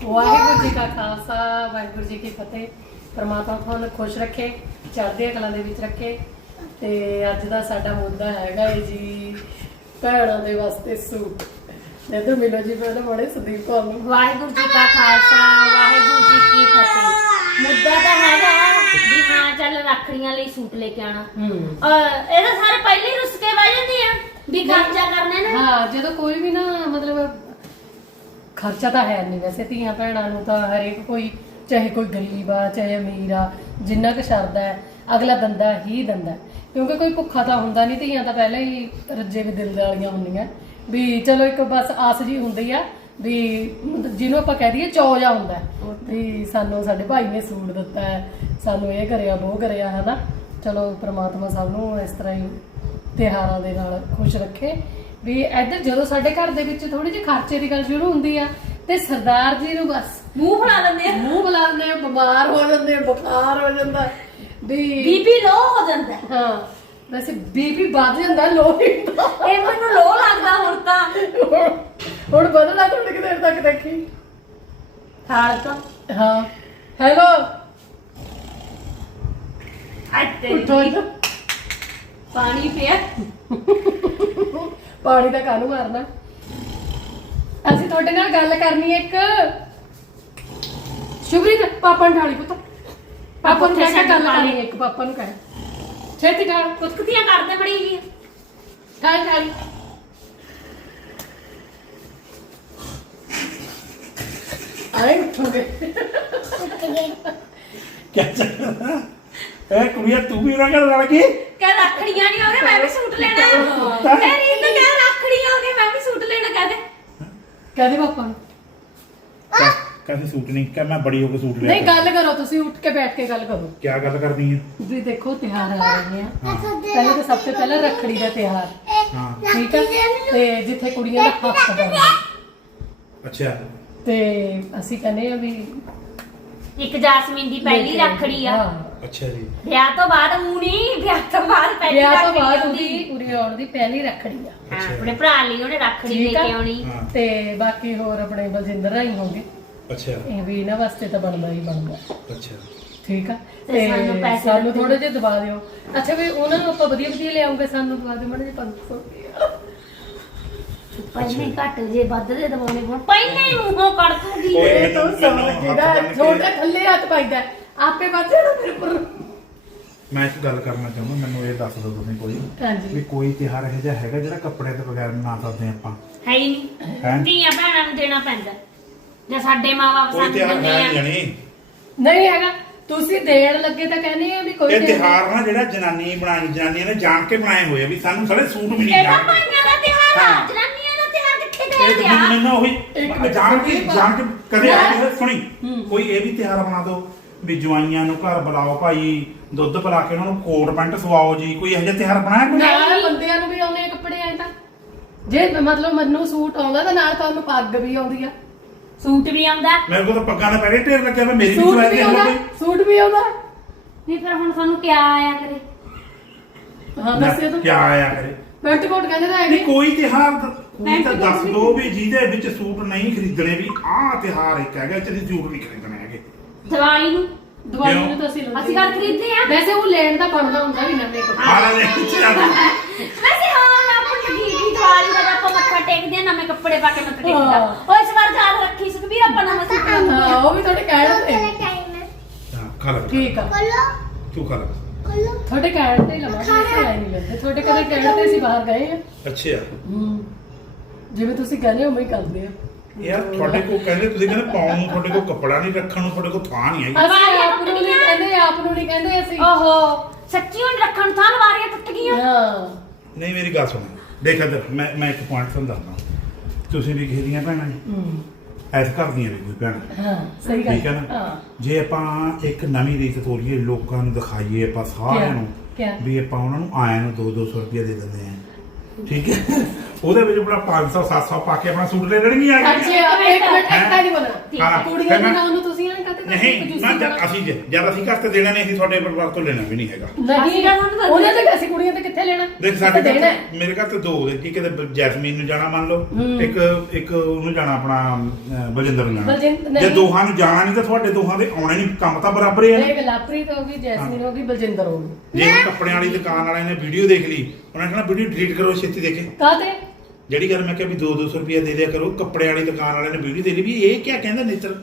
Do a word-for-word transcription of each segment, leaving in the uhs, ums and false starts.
ਵਾਹਿਗੁਰੂ ਜੀ ਕਾ ਖਾਲਸਾ ਵਾਹਿਗੁਰੂ ਜੀ ਕੀ ਫਤਿਹ। ਪਰਮਾਤਮਾ ਤੁਹਾਨੂੰ ਖੁਸ਼ ਰੱਖੇ, ਚੜ੍ਹਦੀਆਂ ਕਲਾਂ ਦੇ ਵਿੱਚ ਰੱਖੇ। ਤੇ ਅੱਜ ਦਾ ਸਾਡਾ ਮੁੱਦਾ ਹੈਗਾ ਹੈ ਜੀ ਭੈਣਾਂ ਦੇ ਵਾਸਤੇ ਸੂਟ। ਇੱਧਰ ਮਿਲੋ ਜੀ ਪਹਿਲਾਂ ਬੜੇ ਸੰਦੀਪ ਕੌਰ ਨੂੰ। ਵਾਹਿਗੁਰੂ ਜੀ ਕਾ ਖਾਲਸਾ ਵਾਹਿਗੁਰੂ ਜੀ ਕੀ ਫਤਿਹ। ਮੁੱਦਾ ਤਾਂ ਹੈਗਾ ਵੀ ਹਾਂ ਚੱਲ ਰੱਖੜੀਆਂ ਲਈ ਸੂਟ ਲੈ ਕੇ ਆਣਾ। ਹੂੰ ਇਹਦਾ ਸਾਰੇ ਪਹਿਲੇ ਹੀ ਰੁੱਸ ਕੇ ਬਹਿ ਜਾਂਦੇ ਆ ਵੀ ਖਰਚਾ ਕਰਨੇ ਨੇ। ਹਾਂ, ਜਦੋਂ ਕੋਈ ਵੀ ਨਾ ਮਤਲਬ ਖਰਚਾ ਤਾਂ ਹੈ ਨਹੀਂ ਵੈਸੇ ਧੀਆਂ ਭੈਣਾਂ ਨੂੰ ਤਾਂ ਹਰੇਕ ਕੋਈ, ਚਾਹੇ ਕੋਈ ਗਰੀਬ ਆ ਚਾਹੇ ਅਮੀਰ ਆ, ਜਿੰਨਾ ਕੁ ਸ਼ਰਦਾ ਹੈ ਅਗਲਾ ਦਿੰਦਾ ਹੀ ਦਿੰਦਾ, ਕਿਉਂਕਿ ਕੋਈ ਭੁੱਖਾ ਤਾਂ ਹੁੰਦਾ ਨਹੀਂ। ਧੀਆਂ ਤਾਂ ਪਹਿਲਾਂ ਹੀ ਰੱਜੇ ਵੀ ਦਿਲ ਵਾਲੀਆਂ ਹੁੰਦੀਆਂ ਵੀ ਚਲੋ ਇੱਕ ਬਸ ਆਸ ਜੀ ਹੁੰਦੀ ਆ ਵੀ ਜਿਹਨੂੰ ਆਪਾਂ ਕਹਿ ਦਈਏ ਚੌ ਜਾ ਹੁੰਦਾ ਵੀ ਸਾਨੂੰ ਸਾਡੇ ਭਾਈ ਨੇ ਸੂਟ ਦਿੱਤਾ ਹੈ, ਸਾਨੂੰ ਇਹ ਕਰਿਆ ਉਹ ਕਰਿਆ ਹੈ ਨਾ। ਚਲੋ ਪ੍ਰਮਾਤਮਾ ਸਭ ਨੂੰ ਇਸ ਤਰ੍ਹਾਂ ਹੀ ਤਿਉਹਾਰਾਂ ਦੇ ਨਾਲ ਖੁਸ਼ ਰੱਖੇ। ਵੀ ਇੱਧਰ ਜਦੋਂ ਸਾਡੇ ਘਰ ਦੇ ਵਿੱਚ ਥੋੜੀ ਜਿਹੀ ਖਰਚੇ ਦੀ ਗੱਲ ਸ਼ੁਰੂ ਹੁੰਦੀ ਆ ਤੇ ਸਰਦਾਰ ਜੀ ਨੂੰ ਬਸ ਮੂੰਹ ਬਣਾ ਲੈਂਦੇ ਆ, ਮੂੰਹ ਬੁਲਾ ਲੈਂਦੇ ਆ, ਬਿਮਾਰ ਹੋ ਜਾਂਦੇ ਆ, ਬੁਖਾਰ ਹੋ ਜਾਂਦਾ ਵੀ ਬੀਪੀ ਲੋ ਹੋ ਜਾਂਦਾ। ਹਾਂ ਵੈਸੇ ਬੀਪੀ ਵੱਧ ਜਾਂਦਾ, ਲੋ ਇਹ ਮੈਨੂੰ ਲੋ ਲੱਗਦਾ ਹੁਣ ਤਾਂ। ਹੁਣ ਬਦਲਾ ਥੋੜੀ ਦੇਰ ਤੱਕ ਦੇਖੀ ਖਾਲ ਤਾਂ ਹਾਂ। ਹੈਲੋ ਅੱਤੇ ਉੱਠੋ ਇੱਧਰ। ਪਾਣੀ ਪਿਆ। ਪਾਣੀ ਦਾ ਕਾਹਨੂੰ ਮਾਰਨਾ। ਅਸੀਂ ਤੁਹਾਡੇ ਨਾਲ ਗੱਲ ਕਰਨੀ ਹੈ ਇੱਕ। ਸ਼ੁਭਰੀਤ ਪਾਪਾ ਨੂੰ ਢਾਲੀ ਪੁੱਤ, ਪਾਪਾ ਨੂੰ ਕਹਿ ਕੇ ਗੱਲ ਕਰਨੀ ਹੈ ਇੱਕ। ਪਾਪਾ ਨੂੰ ਕਹਿ ਛੇਤੀ ਢਾਲ। ਕੁੱਤਕੀਆਂ ਕਰਦੇ ਬੜੀ ਜੀ। ਢਾਲ ਢਾਲ। ਆਏ ਉੱਠੋਗੇ ਕਿਆ ਚੱਕਰ ਇਹ ਕੁੜੀਆ ਤੂੰ ਵੀ ਉਹਨਾਂ ਨਾਲ ਲੜ ਗਈ। ਕਹਿ ਰੱਖੜੀਆਂ ਨਹੀਂ ਆਉਣੇ ਮੈਂ ਵੀ ਸੂਟ ਲੈਣਾ। ਕਹਿ ਰੀਤ ਕਹਿ ਰੱਖੜੀਆਂ ਆਉਣੇ ਮੈਂ ਵੀ ਸੂਟ ਲੈਣਾ। ਕਹਦੇ ਕਹਦੇ ਪਾਪਾ ਨੂੰ ਕਹਿੰਦੇ ਸੂਟ ਨਹੀਂ ਕਿ ਮੈਂ ਬੜੀ ਹੋ ਕੇ ਸੂਟ ਲਿਆ। ਨਹੀਂ ਗੱਲ ਕਰੋ, ਤੁਸੀਂ ਉੱਠ ਕੇ ਬੈਠ ਕੇ ਗੱਲ ਕਰੋ। ਕੀ ਗੱਲ ਕਰਨੀ ਹੈ? ਵੀ ਦੇਖੋ ਤਿਉਹਾਰ ਆ ਰਹੇ ਆ। ਪਹਿਲੇ ਤਾਂ ਸਭ ਤੋਂ ਪਹਿਲਾਂ ਰੱਖੜੀ ਦਾ ਤਿਉਹਾਰ, ਹਾਂ ਠੀਕ ਹੈ, ਤੇ ਜਿੱਥੇ ਕੁੜੀਆਂ ਦਾ ਹੱਕ ਬਣਦਾ। ਅੱਛਾ ਤੇ ਅਸੀਂ ਕਹਿੰਦੇ ਆ ਵੀ ਇੱਕ ਜਾਸਮੀਨ ਦੀ ਪਹਿਲੀ ਰੱਖੜੀ ਆ। ਹਾਂ, ਅੱਛਾ ਜੀ। ਵਿਆਹ ਤੋਂ ਬਾਅਦ ਉਹ ਨਹੀਂ, ਵਿਆਹ ਤੋਂ ਬਾਅਦ ਪਹਿਲੀ ਵਿਆਹ ਤੋਂ ਰੱਖੜੀ ਬਾਅਦ ਆਉਂਦੀ। ਉਹਦੀ ਕੁੜੀ ਆਉਣ ਦੀ ਪਹਿਲੀ ਰੱਖੜੀ ਆ। ਹਾਂ, ਆਪਣੇ ਭਰਾ ਲਈ ਉਹਨੇ ਰੱਖੜੀ ਲੈ ਠੀਕ ਆ। ਕੇ ਆਉਣੀ। ਹਾਂ ਤੇ ਬਾਕੀ ਹੋਰ ਆਪਣੇ ਬਲਜਿੰਦਰ ਰਾਈ ਹੋਗੇ, ਅੱਛਾ ਇਹ ਵੀ ਇਹਨਾਂ ਵਾਸਤੇ ਤਾਂ ਬਣਦਾ ਹੀ ਬਣਦਾ। ਅੱਛਾ ਠੀਕ ਆ। ਤੇ ਤੇ ਸਾਨੂੰ ਪੈਸੇ ਸਾਨੂੰ ਦਿੱਤੇ। ਥੋੜੇ ਜਿਹੇ ਦਵਾ ਦਿਓ। ਅੱਛਾ ਵੀ ਉਹਨਾਂ ਨੂੰ ਆਪਾਂ ਵਧੀਆ ਵਧੀਆ ਲਿਆਉਂਗੇ, ਸਾਨੂੰ ਦਵਾ ਦਿਓ ਮਾੜੇ ਜਿਹੇ ਪੰਜ ਸੌ ਰੁਪਏ। ਪਹਿਲੇ ਹੀ ਘੱਟ ਜੇ ਵੱਧ ਦੇ ਦਵਾਉਣੇ ਪਣ ਪਹਿਲੇ ਹੀ ਮੂੰਹੋਂ ਕੱਢ ਦੂਗੀ। ਕੋਈ ਇਹ ਤਾਂ ਮੈਨੂੰ- ਸਮਝ ਮੈਨੂੰ ਜਿਹਦਾ ਹੱਥ ਬੰਨ੍ਹ ਕੇ- ਛੋਟਾ ਥੱਲੇ ਹੱਥ ਪਾਈਦਾ ਆਪੇ ਵੱਧ ਜਾਣਾ ਮੇਰੇ ਪਰ। ਮੈਂ ਇੱਕ ਗੱਲ ਕਰਨਾ ਚਾਹੁੰਦਾ, ਮੈਨੂੰ ਇਹ ਦੱਸ ਦਿਓ ਤੁਸੀਂ ਕੋਈ ਵੀ ਹਾਂਜੀ ਕੋਈ ਤਿਉਹਾਰ ਇਹੋ ਜਿਹਾ ਹੈਗਾ ਜਿਹੜਾ ਕੱਪੜੇ ਤੋਂ ਬਗੈਰ ਮਨਾ ਸਕਦੇ ਆਪਾਂ? ਹੈ ਹੀ ਨਹੀਂ। ਹੈਂ? ਧੀਆਂ ਭੈਣਾਂ ਨੂੰ ਦੇਣਾ ਪੈਂਦਾ ਜਾਂ ਸਾਡੇ ਮਾਂ-ਬਾਪ ਕੋਈ ਸਾਨੂੰ ਤਿਉਹਾਰ ਦਿੰਦੇ ਹੈ ਆ। ਨਹੀਂ ਜਾਣੀ ਨਹੀਂ ਹੈਗਾ, ਤੁਸੀਂ ਦੇਣ ਲੱਗੇ ਤਾਂ ਕਹਿੰਦੇ ਆ ਵੀ ਕੋਈ ਇਹ ਤਿਉਹਾਰ ਨਾ ਜਿਹੜਾ ਜਨਾਨੀ ਬਣਾਈ, ਜਨਾਨੀਆਂ ਨੇ ਜਾਣ ਕੇ ਬਣਾਏ ਹੋਏ ਆ ਵੀ ਸਾਨੂੰ ਸਾਰੇ ਸੂਟ ਵੀ ਨਹੀਂ ਇਹ ਤਾਂ ਜਾਣਗੇ। ਭਾਈਆਂ ਦਾ ਤਿਉਹਾਰ ਆ, ਹਾਂ। ਜਨਾਨੀਆਂ ਦਾ ਤਿਉਹਾਰ ਕਿੱਥੇ ਇਹ ਦੇ ਤੁਸੀਂ ਵਿਆਹ। ਮੈਨੂੰ ਉਹੀ ਇੱਕ ਜਾਣ ਕੇ ਮਿੰਟ। ਜਾਣ ਕੇ ਕਦੇ ਆ ਕੇ ਸੁਣੀ ਹੂੰ। ਕੋਈ ਇਹ ਵੀ ਤਿਉਹਾਰ ਬਣਾ ਦਿਓ ਵੀ ਜਵਾਈਆਂ ਨੂੰ ਘਰ ਬੁਲਾਓ ਭਾਈ, ਦੁੱਧ ਪਿਲਾ ਕੇ ਉਹਨਾਂ ਨੂੰ ਕੋਟ ਪੈਂਟ ਸਵਾਓ ਜੀ। ਕੋਈ ਇਹੋ ਜਿਹਾ ਤਿਉਹਾਰ ਬਣਾਇਆ ਕੋਈ? ਨਾਲ ਬੰਦਿਆਂ ਨੂੰ ਵੀ ਆਉਂਦੇ ਆ ਕੱਪੜੇ ਆਏ ਤਾਂ। ਜੇ ਮਤਲਬ ਮੈਨੂੰ ਸੂਟ ਆਉਂਦਾ ਤਾਂ ਨਾਲ ਤੁਹਾਨੂੰ ਪੱਗ ਵੀ ਆਉਂਦੀ ਆ। ਸੂਟ ਵੀ ਆਉਂਦਾ। ਮੇਰੇ ਕੋਲ ਤਾਂ ਪੱਗਾਂ ਦਾ ਪਹਿਲੇ ਢੇਰ ਲੱਗਿਆ ਵਾ, ਮੇਰੀ ਵੀ ਸੂਟ ਸਵਾਈ ਵੀ ਦੇ ਆਉਂਦਾ, ਲੋਗੇ। ਸੂਟ ਵੀ ਆਉਂਦਾ। ਨਹੀਂ ਫਿਰ ਹੁਣ ਸਾਨੂੰ ਕਿਆ ਆਇਆ ਕਰੇ। ਹਾਂ ਦੱਸਿਓ ਕੀ ਤਾਂ। ਆਇਆ ਕਰੇ? ਪੈਂਟ ਕੋਟ ਕਹਿੰਦੇ ਤਾਂ ਨਹੀਂ ਹੈਗੇ। ਕੋਈ ਤਿਉਹਾਰ ਦ- ਕੋਈ ਤਾਂ ਪੈਂਟ ਦੱਸ ਕੋਟ ਦੋ ਵੀ ਜਿਹਦੇ ਵਿੱਚ ਸੂਟ ਨਹੀਂ ਖਰੀਦਣੇ, ਵੀ ਆਹ ਤਿਉਹਾਰ ਇੱਕ ਹੈਗਾ ਤੇ ਸੂਟ ਨਹੀਂ ਖਰੀਦਣੇ ਹੈਗੇ। ਦੀਵਾਲੀ ਨੂੰ ਦਵਾਈ ਕਿਉਂ? ਨੂੰ ਤਾਂ ਅਸੀਂ ਲੈਂਦੇ ਅਸੀਂ ਘਰ ਖਰੀਦਦੇ ਆ। ਵੈਸੇ ਉਹ ਲੈਣ ਦਾ ਬਣਦਾ ਹੁੰਦਾ ਵੀ ਨਵੇਂ ਕੱਪੜੇ। ਆਹ ਲੈ ਕਿੱਥੇ ਆ ਵੈਸੇ ਹਾਂ ਆਪਾਂ ਠਗੀ ਦੀ ਦੀਵਾਲੀ ਦਾ ਆਪਾਂ ਮੱਥਾ ਟੇਕਦੇ ਆ, ਨਵੇਂ ਕੱਪੜੇ ਪਾ ਕੇ ਮੱਥਾ ਟੇਕਦਾ। ਹਾਂ। ਉਹ ਇਸ ਵਾਰ ਯਾਦ ਰੱਖੀ ਸੁਖਬੀਰ ਆਪਾਂ ਨਵਾਂ ਸੂਟ ਲੈਣਾ। ਹਾਂ ਉਹ ਵੀ ਤੁਹਾਡੇ ਕਹਿਣ ਤੇ। ਹਾਂ, ਖਾ ਲੈ ਠੀਕ ਆ, ਤੂੰ ਖਾ ਲੈ। ਤੁਹਾਡੇ ਕਹਿਣ ਤੇ ਹੀ ਲਵਾਂਗੇ, ਅਸੀਂ ਆਏ ਨਹੀਂ ਲੈਂਦੇ। ਤੁਹਾਡੇ ਕਦੇ ਕਹਿਣ ਤੇ ਅਸੀਂ ਬਾਹਰ ਗਏ ਆ। ਅੱਛਾ ਹੂੰ, ਜਿਵੇਂ ਤੁਸੀਂ ਕਹਿੰਦੇ ਹੋ ਉਵੇਂ ਹੀ ਕਰਦੇ ਆ। ਯਾਰ ਤੁਹਾਡੇ ਕੋਲ ਕਹਿੰਦੇ, ਤੁਸੀਂ ਕਹਿੰਦੇ ਪਾਉਣ ਨੂੰ ਤੁਹਾਡੇ ਕੋਲ ਕੱਪੜਾ ਨਹੀਂ, ਰੱਖਣ ਨੂੰ ਤੁਹਾਡੇ ਕੋਲ ਥਾਂ ਨਹੀਂ ਹੈਗੀ। ਅਸੀਂ ਆਪ ਨੂੰ ਨਹੀਂ ਕਹਿੰਦੇ, ਆਪ ਨੂੰ ਨਹੀਂ ਕਹਿੰਦੇ ਅਸੀਂ। ਓਹੋ ਸੱਚੀ ਹੁਣ ਰੱਖਣ ਥਾਂ ਲਵਾਰੀਆਂ ਟੁੱਟ ਗਈਆਂ। ਹਾਂ ਨਹੀਂ ਮੇਰੀ ਗੱਲ ਸੁਣੋ, ਦੇਖ ਇੱਧਰ ਮੈਂ ਮੈਂ ਇੱਕ ਪੁਆਇੰਟ ਤੁਹਾਨੂੰ ਦੱਸਦਾ। ਤੁਸੀਂ ਵੀ ਕਿਸੇ ਦੀਆਂ ਭੈਣਾਂ ਜੀ, ਹੂੰ ਐਸ ਘਰ ਦੀਆਂ ਵੀ ਕੋਈ ਭੈਣ, ਹਾਂ ਸਹੀ ਗੱਲ ਠੀਕ ਹੈ ਨਾ? ਹਾਂ ਜੇ ਆਪਾਂ ਇੱਕ ਨਵੀਂ ਰੀਤ ਤੋਰੀਏ, ਲੋਕਾਂ ਨੂੰ ਦਿਖਾਈਏ ਆਪਾਂ ਸਾਰਿਆਂ ਨੂੰ ਕਿਆ? ਵੀ ਆਪਾਂ ਉਹਨਾਂ ਨੂੰ ਆਇਆਂ ਨੂੰ ਦੋ ਦੋ ਸੌ ਰੁਪਇਆ ਦੇ ਦਿੰਦੇ ਆ, ਠੀਕ ਹੈ? ਉਹਦੇ ਵਿੱਚ ਆਪਣਾ ਪੰਜ ਸੌ ਸੱਤ ਸੌ ਪਾ ਕੇ ਆਪਣਾ ਸੂਟ ਲੈ ਲੈਣਗੀਆਂ। ਅੱਛਾ ਇੱਕ ਮਿੰਟ ਇੱਕ ਤਾਂ ਨਹੀਂ ਬੋਲਣਾ। ਹਾਂ, ਕੁੜੀਆਂ ਫਿਰ ਦੇ ਮੈਂ- ਨਾਲ ਨੂੰ ਤੁਸੀਂ ਐਂ ਕਰਦੇ ਨਹੀਂ ਕੰਜੂਸੀ ਮੈਂ ਕਰਨਾ। ਜਦ ਅਸੀਂ ਜੇ- ਜਦ ਅਸੀਂ ਘਰ ਤੇ ਦੇਣਾ ਨਹੀਂ ਅਸੀਂ ਤੁਹਾਡੇ ਪਰਿਵਾਰ ਤੋਂ ਲੈਣਾ ਵੀ ਨਹੀਂ ਹੈਗਾ ਨਹੀਂ ਅਸੀਂ ਤਾਂ ਹੁਣ ਉਹਨੇ ਤੇ ਅਸੀਂ ਕੁੜੀਆਂ ਤੇ ਕਿੱਥੇ ਲੈਣਾ ਦੇਖ ਸਾਡੇ ਦੇਣਾ ਘਰ ਹੈ। ਤੇ- ਮੇਰੇ ਘਰ ਤੇ ਦੋ ਦੇ ਕਿ ਕਿਤੇ ਜੈਸਮੀਨ ਨੂੰ ਜਾਣਾ ਮੰਨ ਲਓ ਹੂੰ। ਇੱਕ ਇੱਕ ਉਹਨੂੰ ਜਾਣਾ ਆਪਣਾ ਅਹ, ਬਲਜਿੰਦਰ ਨੂੰ ਬਲਜਿੰਦਰ ਜਾਣਾ ਨਹੀਂ। ਜੇ ਦੋਹਾਂ ਨੂੰ ਜਾਣਾ ਨਹੀਂ ਤਾਂ ਤੁਹਾਡੇ ਦੋਹਾਂ ਦੇ ਆਉਣਾ ਨਹੀਂ ਕੰਮ ਤਾਂ ਬਰਾਬਰ ਹੀ ਹੈ ਨਾ। ਇੱਕ ਲਾਪਰੀਤ ਹੋ ਗਈ ਜੈਸਮੀਨ ਹੋ ਗਈ ਬਲਜਿੰਦਰ ਹੋ ਗਈ ਜੇ ਹੁਣ ਕੱਪੜਿਆਂ ਵਾਲੀ ਦੁਕਾਨ ਵਾਲਿਆਂ ਨੇ ਵੀਡੀਓ ਦੇਖ ਲਈ ਉਹਨਾਂ ਨੇ ਕਹਿਣਾ ਵੀਡੀਓ ਡਿਲੀਟ ਕਰੋ ਛੇਤੀ ਦੇਖੇ ਕਾਹਤੇ ਜਿਹੜੀ ਗੱਲ ਮੈਂ ਕਿਹਾ ਵੀ ਦੋ ਦੋ ਸੌ ਰੁਪਇਆ ਦੇ ਦਿਆ ਕਰੋ ਕੱਪੜਿਆਂ ਵਾਲੀ ਦੁਕਾਨ ਵਾਲਿਆਂ ਨੇ ਵੀਡੀਓ ਦੇ ਲਈ ਵੀ ਇਹ ਕੀ ਕਹਿੰਦਾ ਨੇਤਰ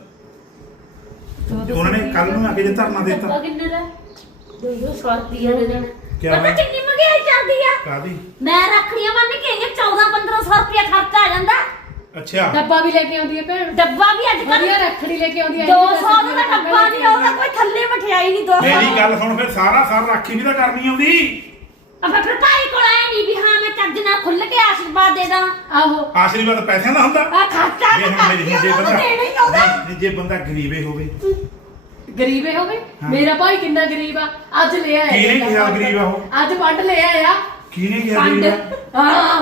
ਉਹਨਾਂ ਨੇ ਕੱਲ ਨੂੰ ਆ ਕੇ ਜੇ ਧਰਨਾ ਦੇ ਡੱਬਾ ਦਿੱਤਾ ਕਿੰਨੇ ਦਾ ਦੋ ਦੋ ਸੌ ਰੁਪਈਆ ਦੇ ਦੇਣਾ ਕਿਆ ਪਤਾ ਵਾ? ਕਿੰਨੀ ਮਹਿੰਗਾਈ ਚੱਲਦੀ ਆ ਕਾਦੀ ਮੈਂ ਰੱਖੜੀਆਂ ਬੰਨ ਕੇ ਆਈਆਂ ਚੌਦਾਂ ਪੰਦਰਾਂ ਸੌ ਰੁਪਇਆ ਖਰਚਾ ਆ ਜਾਂਦਾ ਅੱਛਾ ਡੱਬਾ ਵੀ ਲੈ ਕੇ ਆਉਂਦੀ ਹੈ ਭੈਣ ਡੱਬਾ ਵੀ ਅੱਜ ਕੱਲ ਵਧੀਆ ਰੱਖੜੀ ਲੈ ਕੇ ਆਉਂਦੀ ਹੈ ਦੋ ਸੌ ਦਾ ਤਾਂ ਡੱਬਾ ਨਹੀਂ ਆਉਂਦਾ ਕੋਈ ਥੱਲੇ ਮਠਿਆਈ ਨਹੀਂ ਦੋ ਸੌ ਮੇਰੀ ਗੱਲ ਸੁਣ ਫਿਰ ਸਾਰਾ ਸਾਰ ਰਾਖੀ ਵੀ ਤਾਂ ਕਰਨੀ ਆਉਂਦੀ ਅਬੇ ਫਿਰ ਭਾਈ ਕੋਲ ਆਇਆ ਨਹੀਂ ਵੀ ਹਾਂ ਮੈਂ ਚੱਜ ਨਾਲ ਖੁੱਲ ਕੇ ਆਸ਼ੀਰਵਾਦ ਦੇ ਦਾਂ ਆਹੋ ਆਸ਼ੀਰਵਾਦ ਪੈਸਿਆਂ ਦਾ ਹੁੰਦਾ ਆ ਖਰਚਾ ਜੇ ਤਾਂ ਹੁਣ ਮੇਰੀ ਜੇ ਬੰਦਾ ਦੇਣਾ ਹੀ ਆਉਂਦਾ ਨਹੀਂ, ਜੇ ਬੰਦਾ ਗਰੀਬੇ ਹੋਵੇ ਗਰੀਬੇ ਹੋਵੇ ਹਾਂ। ਮੇਰਾ ਭਾਈ ਕਿੰਨਾ ਗਰੀਬ ਆ ਅੱਜ ਲੈ ਆਇਆ ਕਿਹਨੇ ਕਿਹਾ ਗਰੀਬ ਆ ਉਹ ਅੱਜ ਵੰਡ ਲੈ ਆਇਆ ਕਿਹਨੇ ਕਿਹਾ ਵੰਡ ਗਰੀਬ ਆ ਹਾਂ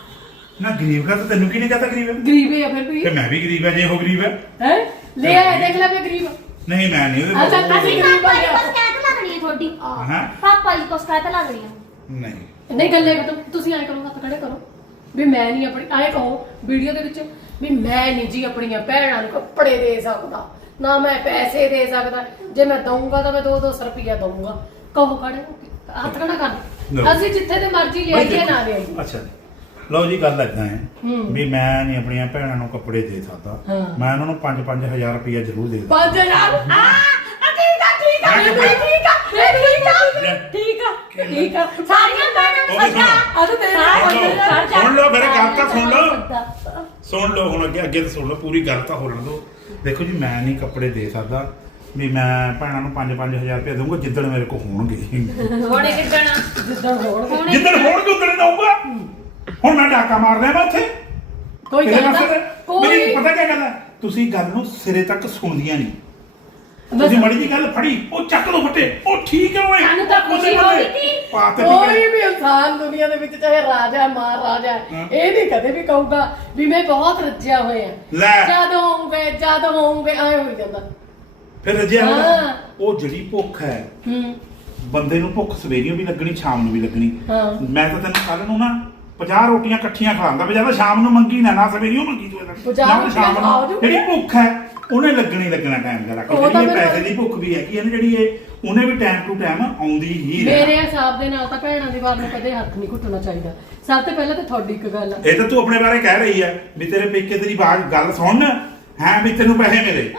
ਨਾ ਗਰੀਬ ਕਾ ਤਾਂ ਤੈਨੂੰ ਕਿਹਨੇ ਕਹਤਾ ਗਰੀਬ ਹੈ ਗਰੀਬੇ ਆ ਫਿਰ ਵੀ ਤੇ ਮੈਂ ਵੀ ਗਰੀਬ ਹੈ ਜੇ ਉਹ ਗਰੀਬ ਹੈ ਹੈ ਲੈ ਆਇਆ ਦੇਖ ਲੈ ਮੈਂ ਗਰੀਬ ਨਹੀਂ ਮੈਂ ਨਹੀਂ ਉਹਦੇ ਅੱਛਾ, ਕੋਲ- ਅਸੀਂ ਗਰੀਬ ਪਾਪਾ ਆ ਜੀ ਗਿਆ। ਕੋਲ ਕਹਿਤ ਲੱਗਣੀ ਹੈ ਤੁਹਾਡੀ ਹਾਂ ਪਾਪਾ ਜੀ ਕੋਲ ਕਹਿਤ ਲੱਗਣੀ ਹੈ ਨਹੀਂ ਨਹੀਂ ਗੱਲੇ ਖਤਮ ਤੁਸੀਂ ਐਂ ਕਰੋ ਹੱਥ ਖੜੇ ਕਰੋ ਵੀ ਮੈਂ ਨਹੀਂ ਆਪਣੀ ਐਂ ਕਹੋ ਵੀਡੀਓ ਦੇ ਵਿੱਚ ਵੀ ਮੈਂ ਨਹੀਂ ਜੀ ਆਪਣੀਆਂ ਭੈਣਾਂ ਨੂੰ ਕੱਪੜੇ ਦੇ ਸਕਦਾ ਨਾ ਮੈਂ ਪੈਸੇ ਦੇ ਸਕਦਾ ਜੇ ਮੈਂ ਦਊਂਗਾ ਤਾਂ ਮੈਂ ਦੋ ਦੋ ਸੌ ਰੁਪਇਆ ਦਊਂਗਾ ਕਹੋ ਖੜੇ ਹੋ ਕੇ, ਹੱਥ ਖੜਾ ਕਰ ਲਓ। ਅਸੀਂ ਜਿੱਥੇ ਤੇ ਮਰਜ਼ੀ ਲੈ ਆਈਏ ਨਾ ਲੈ ਆਈਏ ਅੱਛਾ ਜੀ। ਲਓ ਜੀ ਗੱਲ ਏਦਾਂ ਹੈ ਹੂੰ। ਵੀ ਮੈਂ ਨਹੀਂ ਆਪਣੀਆਂ ਭੈਣਾਂ ਨੂੰ ਕੱਪੜੇ ਦੇ ਸਕਦਾ ਹਾਂ। ਮੈਂ ਉਹਨਾਂ ਨੂੰ ਪੰਜ ਪੰਜ ਹਜ਼ਾਰ ਰੁਪਇਆ ਜ਼ਰੂਰ ਦੇ ਦਾਂ ਪੰਜ ਹਜ਼ਾਰ ਆ ਆ ਠੀਕ ਆ ਠੀਕ ਆ ਮੈਂ ਠੀਕ ਕਿਹਾ- ਆ ਠੀਕ ਆ ਠੀਕ ਆ ਠੀਕ ਆ ਠੀਕ ਆ ਸਾਰੀਆਂ ਭੈਣਾਂ ਉਹ ਨੂੰ ਵੀ ਸੱਜਾ ਆ ਤਾਂ ਤੇਰੇ ਸਾਰੀਆਂ ਸੁਣ ਲਓ, ਭੈਣਾਂ ਨੂੰ ਸੁਣ ਲਓ, ਮੇਰੇ ਗੱਲ ਤਾਂ ਸੁਣ ਲਓ। ਸੱਜਾ। ਸੁਣ ਲਓ ਹੁਣ ਅੱਗੇ ਅੱਗੇ ਤਾਂ ਸੁਣ ਲਓ ਪੂਰੀ ਗੱਲ ਤਾਂ ਹੋ ਲੈਣ ਦਿਓ ਦੇਖੋ ਜੀ ਮੈਂ ਨਹੀਂ ਕੱਪੜੇ ਦੇ ਸਕਦਾ ਵੀ ਮੈਂ ਭੈਣਾਂ ਨੂੰ ਪੰਜ ਪੰਜ ਹਜ਼ਾਰ ਰੁਪਇਆ ਦਊਂਗਾ ਜਿੱਦਣ ਮੇਰੇ ਕੋਲ ਹੋਣਗੇ ਹੁਣੇ ਕਿੱਦਣਾ ਜਿੱਦਾਂ ਹੋਣ ਹੁਣੇ ਜਿੱਦਣ ਹੋਣਗੇ ਉਦੋਂ ਦਊਂਗਾ ਹੁਣ ਮੈਂ ਡਾਕਾ ਮਾਰ ਰਿਹਾ ਮੈਂ ਉੱਥੇ ਕੋਈ ਇਹਦੇ ਗੱਲ ਵਾਸਤੇ ਨਾ ਤਾਂ- ਮੇਰੀ ਕੋਈ ਪਤਾ ਕੀ ਗੱਲ ਹੈ ਤੁਸੀਂ ਗੱਲ ਨੂੰ ਸਿਰੇ ਤੱਕ ਸੁਣਦੀਆਂ ਨਹੀਂ ਤੁਸੀਂ ਮੜੀ ਦੀ ਗੱਲ ਫੜੀ ਉਹ ਚੱਕ ਲੋ ਫੱਟੇ ਉਹ ਠੀਕ ਹੈ ਓਏ ਸਾਨੂੰ ਤਾਂ ਖੁਸ਼ੀ ਹੋ ਗਈ ਸੀ। ਪਾਤੇ ਕੋਈ ਵੀ ਇਨਸਾਨ ਦੁਨੀਆ ਦੇ ਵਿੱਚ ਚਾਹੇ ਰਾਜਾ ਮਹਾਰਾਜਾ ਹਾਂ। ਇਹ ਨਹੀਂ ਕਦੇ ਵੀ ਕਹੂਗਾ ਵੀ ਮੈਂ ਬਹੁਤ ਰੱਜਿਆ ਹੋਇਆ ਲੈ। ਜਦ ਹੋਊਗੇ ਜਦ ਹੋਊਗੇ ਐ ਹੋਈ ਜਾਂਦਾ ਫਿਰ ਰਜਿਆ ਹਾਂ। ਹੋਇਆ। ਉਹ ਜਿਹੜੀ ਭੁੱਖ ਹੈ ਹੂੰ ਬੰਦੇ ਨੂੰ ਭੁੱਖ ਸਵੇਰੀਓ ਵੀ ਲੱਗਣੀ ਸ਼ਾਮ ਨੂੰ ਵੀ ਲੱਗਣੀ ਹਾਂ। ਮੈਂ ਤਾਂ ਤੈਨੂੰ ਕੱਲ ਨੂੰ ਨਾ ਪੰਜਾਹ ਰੋਟੀਆਂ ਇਕੱਠੀਆਂ ਖਿਲਾਉਂਦਾ ਵੀ ਜਦੋਂ ਸ਼ਾਮ ਨੂੰ ਮੰਗੀ ਨਾ ਨਾ ਸਵੇਰੀਓ ਮੰਗੀ ਤੂੰ ਪੰਜਾਹ ਨਾ ਸ਼ਾਮ ਰੋਟੀਆਂ ਖਾਓ ਨੂੰ ਜੋ। ਜਿਹੜੀ ਭੁੱਖ ਹੈ ਉਹਨੇ ਲੱਗਣੀ ਲੱਗਣਾ ਟਾਈਮ ਦਾ ਰੱਖ ਉਹ ਤਾਂ ਜਿਹੜੀ ਇਹ ਮੈਨੂੰ- ਪੈਸੇ ਦੀ ਭੁੱਖ ਵੀ ਹੈਗੀ ਹੈ ਨਾ ਜਿਹੜੀ ਇਹ ਉਹਨੇ ਵੀ ਟਾਈਮ ਟੂ ਟਾਈਮ ਆਉਂਦੀ ਹੀ ਮੇਰੇ ਰਹਿਣਾ ਹਿਸਾਬ ਦੇ ਨਾਲ ਤਾਂ ਭੈਣਾਂ ਦੇ ਵਾਰ ਨੂੰ ਕਦੇ ਹੱਥ ਨਹੀਂ ਘੁੱਟਣਾ ਚਾਹੀਦਾ ਸਭ ਤੋਂ ਪਹਿਲਾਂ ਤਾਂ ਤੁਹਾਡੀ ਇੱਕ ਗੱਲ ਆ ਇਹ ਤਾਂ ਤੂੰ ਆਪਣੇ ਬਾਰੇ ਕਹਿ ਰਹੀ ਹੈ ਵੀ ਤੇਰੇ ਪੇਕੇ ਤੇਰੀ ਬਾਤ ਗੱਲ ਸੁਣ ਹੈ ਵੀ ਤੈਨੂੰ ਪੈਸੇ ਮਿਲੇ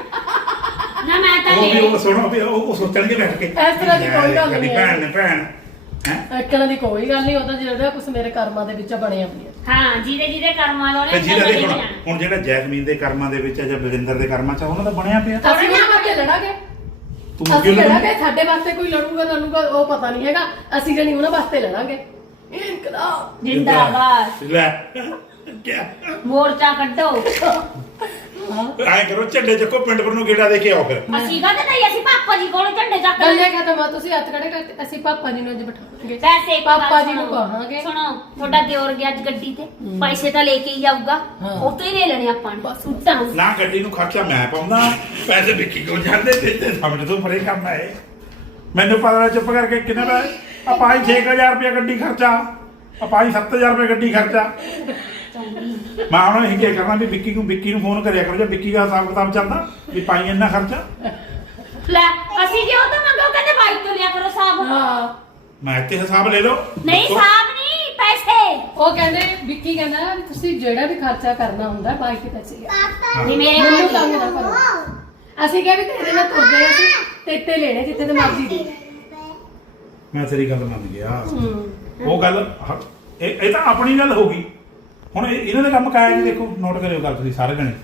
ਨਾ ਮੈਂ ਤਾਂ ਉਹ ਵੀ ਲੈ ਉਹ ਸੁਣੋ ਵੀ ਉਹ ਉਹ ਸੋਚਣਗੇ ਬੈਠ ਕੇ ਇਸ ਤਰ੍ਹਾਂ ਦੀ ਕੋਈ ਗੱਲ ਸਾਡੀ ਨਹੀਂ ਹੈ। ਭੈਣ ਨੇ ਭੈਣ ਹੈ ਅਟਕਣ ਦੀ ਕੋਈ ਗੱਲ ਨਹੀਂ ਉਹਦਾ ਜਿਹੜਾ ਕੁਝ ਮੇਰੇ ਕਰਮਾਂ ਦੇ ਵਿੱਚ ਬਣਿਆ ਪਿਆ ਹਾਂ ਜਿਹਦੇ ਜਿਹਦੇ ਕਰਮਾਂ ਵਾਲੇ ਤੇ ਜਿਹਦਾ ਨੇ ਦੇਖੋ ਜਾਣਾ। ਹੁਣ ਜਿਹੜਾ ਜੈਸਮੀਨ ਦੇ ਕਰਮਾਂ ਦੇ ਵਿੱਚ ਹੈ ਜਾਂ ਬਲਜਿੰਦਰ ਦੇ ਕਰਮਾਂ ਚ ਆ, ਉਹਨਾਂ ਦਾ ਬਣਿਆ ਪਿਆ ਅਸੀਂ ਉਹਨਾਂ ਵਾਸਤੇ ਲੜਾਂਗੇ ਤੂੰ ਅਸੀਂ ਕਿਉਂ ਲੜਨਾ? ਲੜਾਂਗੇ ਸਾਡੇ ਵਾਸਤੇ ਕੋਈ ਲੜੂਗਾ ਲੜੂਗਾ ਉਹ ਪਤਾ ਨਹੀਂ ਹੈਗਾ ਅਸੀਂ ਜਣੀ ਉਹਨਾਂ ਵਾਸਤੇ ਲੜਾਂਗੇ ਇਨਕਲਾਬ ਜਿੰਦਾਬਾਦ ਲੈ ਕਿਆ ਮੋਰਚਾ ਕੱਢੋ ਐਂ ਕਰੋ ਝੰਡੇ ਚੱਕੋ ਪਿੰਡ ਪਰ ਨੂੰ ਗੇੜਾ ਦੇ ਕੇ ਆਓ ਫਿਰ ਅਸੀਂ ਕਹਿੰਦੇ ਨਹੀਂ ਅਸੀਂ ਪਾਪਾ ਜੀ ਕੋਲ ਝੰਡੇ ਚੱਕ ਗੱਲੇ ਖਤਮ ਆ ਤੁਸੀਂ ਹੱਥ ਖੜੇ ਕਰਕੇ ਅਸੀਂ ਪਾਪਾ ਜੀ ਨੂੰ ਅੱਜ ਬਿਠਾਵਾਂਗੇ ਪੈਸੇ ਇੱਕ ਪਾਪਾ ਗੱਲ ਜੀ ਨੂੰ ਸੁਣੋ। ਕਹਾਂਗੇ। ਸੁਣੋ ਤੁਹਾਡਾ ਦਿਓਰ ਗਿਆ ਅੱਜ ਗੱਡੀ ਤੇ ਪੈਸੇ ਤਾਂ ਲੈ ਕੇ ਹੀ ਜਾਊਗਾ ਹਾਂ। ਉੱਤੇ ਹੀ ਲੈ ਲੈਣੇ ਆਪਾਂ ਨੇ ਬਸ। ਸੁੱਟਾਂ ਨਾ ਗੱਡੀ ਨੂੰ ਖਰਚਾ ਮੈਂ ਪਾਉਂਦਾ ਪੈਸੇ ਵਿੱਕੀ ਕੋਲ ਜਾਂਦੇ ਤੇ ਤੇ ਸਮਝ ਤੋਂ ਪਰੇ ਕੰਮ ਹੈ ਇਹ। ਮੈਨੂੰ ਪਤਾ ਲੱਗ ਚੁੱਪ ਕਰਕੇ ਕਿੰਨੇ ਦਾ ਆਪਾਂ ਹੀ ਛੇ ਹਜ਼ਾਰ ਰੁਪਏ ਗੱਡੀ ਖਰਚਾ ਆਪਾਂ ਹੀ ਸੱਤ ਹਜ਼ਾਰ ਰੁਪਏ ਗੱਡੀ ਖਰਚਾ ਮੈਂ ਹੁਣ ਇਹ ਕੀ ਕਰਨਾ ਵੀ ਵਿੱਕੀ ਨੂੰ ਵਿੱਕੀ ਨੂੰ ਫੋਨ ਕਰਿਆ ਕਰੋ ਜੇ ਵਿੱਕੀ ਦਾ ਹਿਸਾਬ ਕਿਤਾਬ ਚੱਲਦਾ ਵੀ ਪਾਈ ਇੰਨਾ ਖਰਚਾ ਲੈ ਅਸੀਂ ਜੇ ਉਹ ਤਾਂ ਮੰਗੋ ਕਹਿੰਦੇ ਬਾਈ ਤੋਂ ਲਿਆ ਕਰੋ ਸਾਬ ਹਾਂ ਮੈਂ ਤੇ ਹਿਸਾਬ ਲੈ ਲਓ ਨਹੀਂ ਦੱਸੋ। ਸਾਬ ਨਹੀਂ ਪੈਸੇ ਉਹ ਕਹਿੰਦੇ ਵਿੱਕੀ ਕਹਿੰਦਾ ਵੀ ਤੁਸੀਂ ਜਿਹੜਾ ਵੀ ਖਰਚਾ ਕਰਨਾ ਹੁੰਦਾ ਬਾਈ ਦੇ ਪੈਸੇ ਲਿਆ ਨਹੀਂ ਮੇਰੇ ਮੈਨੂੰ ਨਾਲ ਤੰਗ ਨਾ ਕਰੋ ਅਸੀਂ ਕਿਹਾ ਵੀ ਤੇਰੇ ਨਾਲ ਤੁਰਦੇ ਆ ਅਸੀਂ ਤੇ ਤੇ ਲੈਣੇ ਜਿੱਥੇ ਤੇ ਮਰਜ਼ੀ ਦੇ ਮੈਂ ਤੇਰੀ ਗੱਲ ਮੰਨ ਗਿਆ ਹੂੰ ਉਹ ਗੱਲ ਹ- ਇਹ ਇਹ ਤਾਂ ਆਪਣੀ ਗੱਲ ਹੋ ਗਈ ਹੁਣ ਇਹ- ਇਹਨਾਂ ਦੇ ਕੰਮ ਕਾਇਆ ਜੀ ਦੇਖੋ ਨੋਟ ਕਰਿਓ ਗੱਲ ਤੁਸੀਂ ਸਾਰੇ ਜਣੇ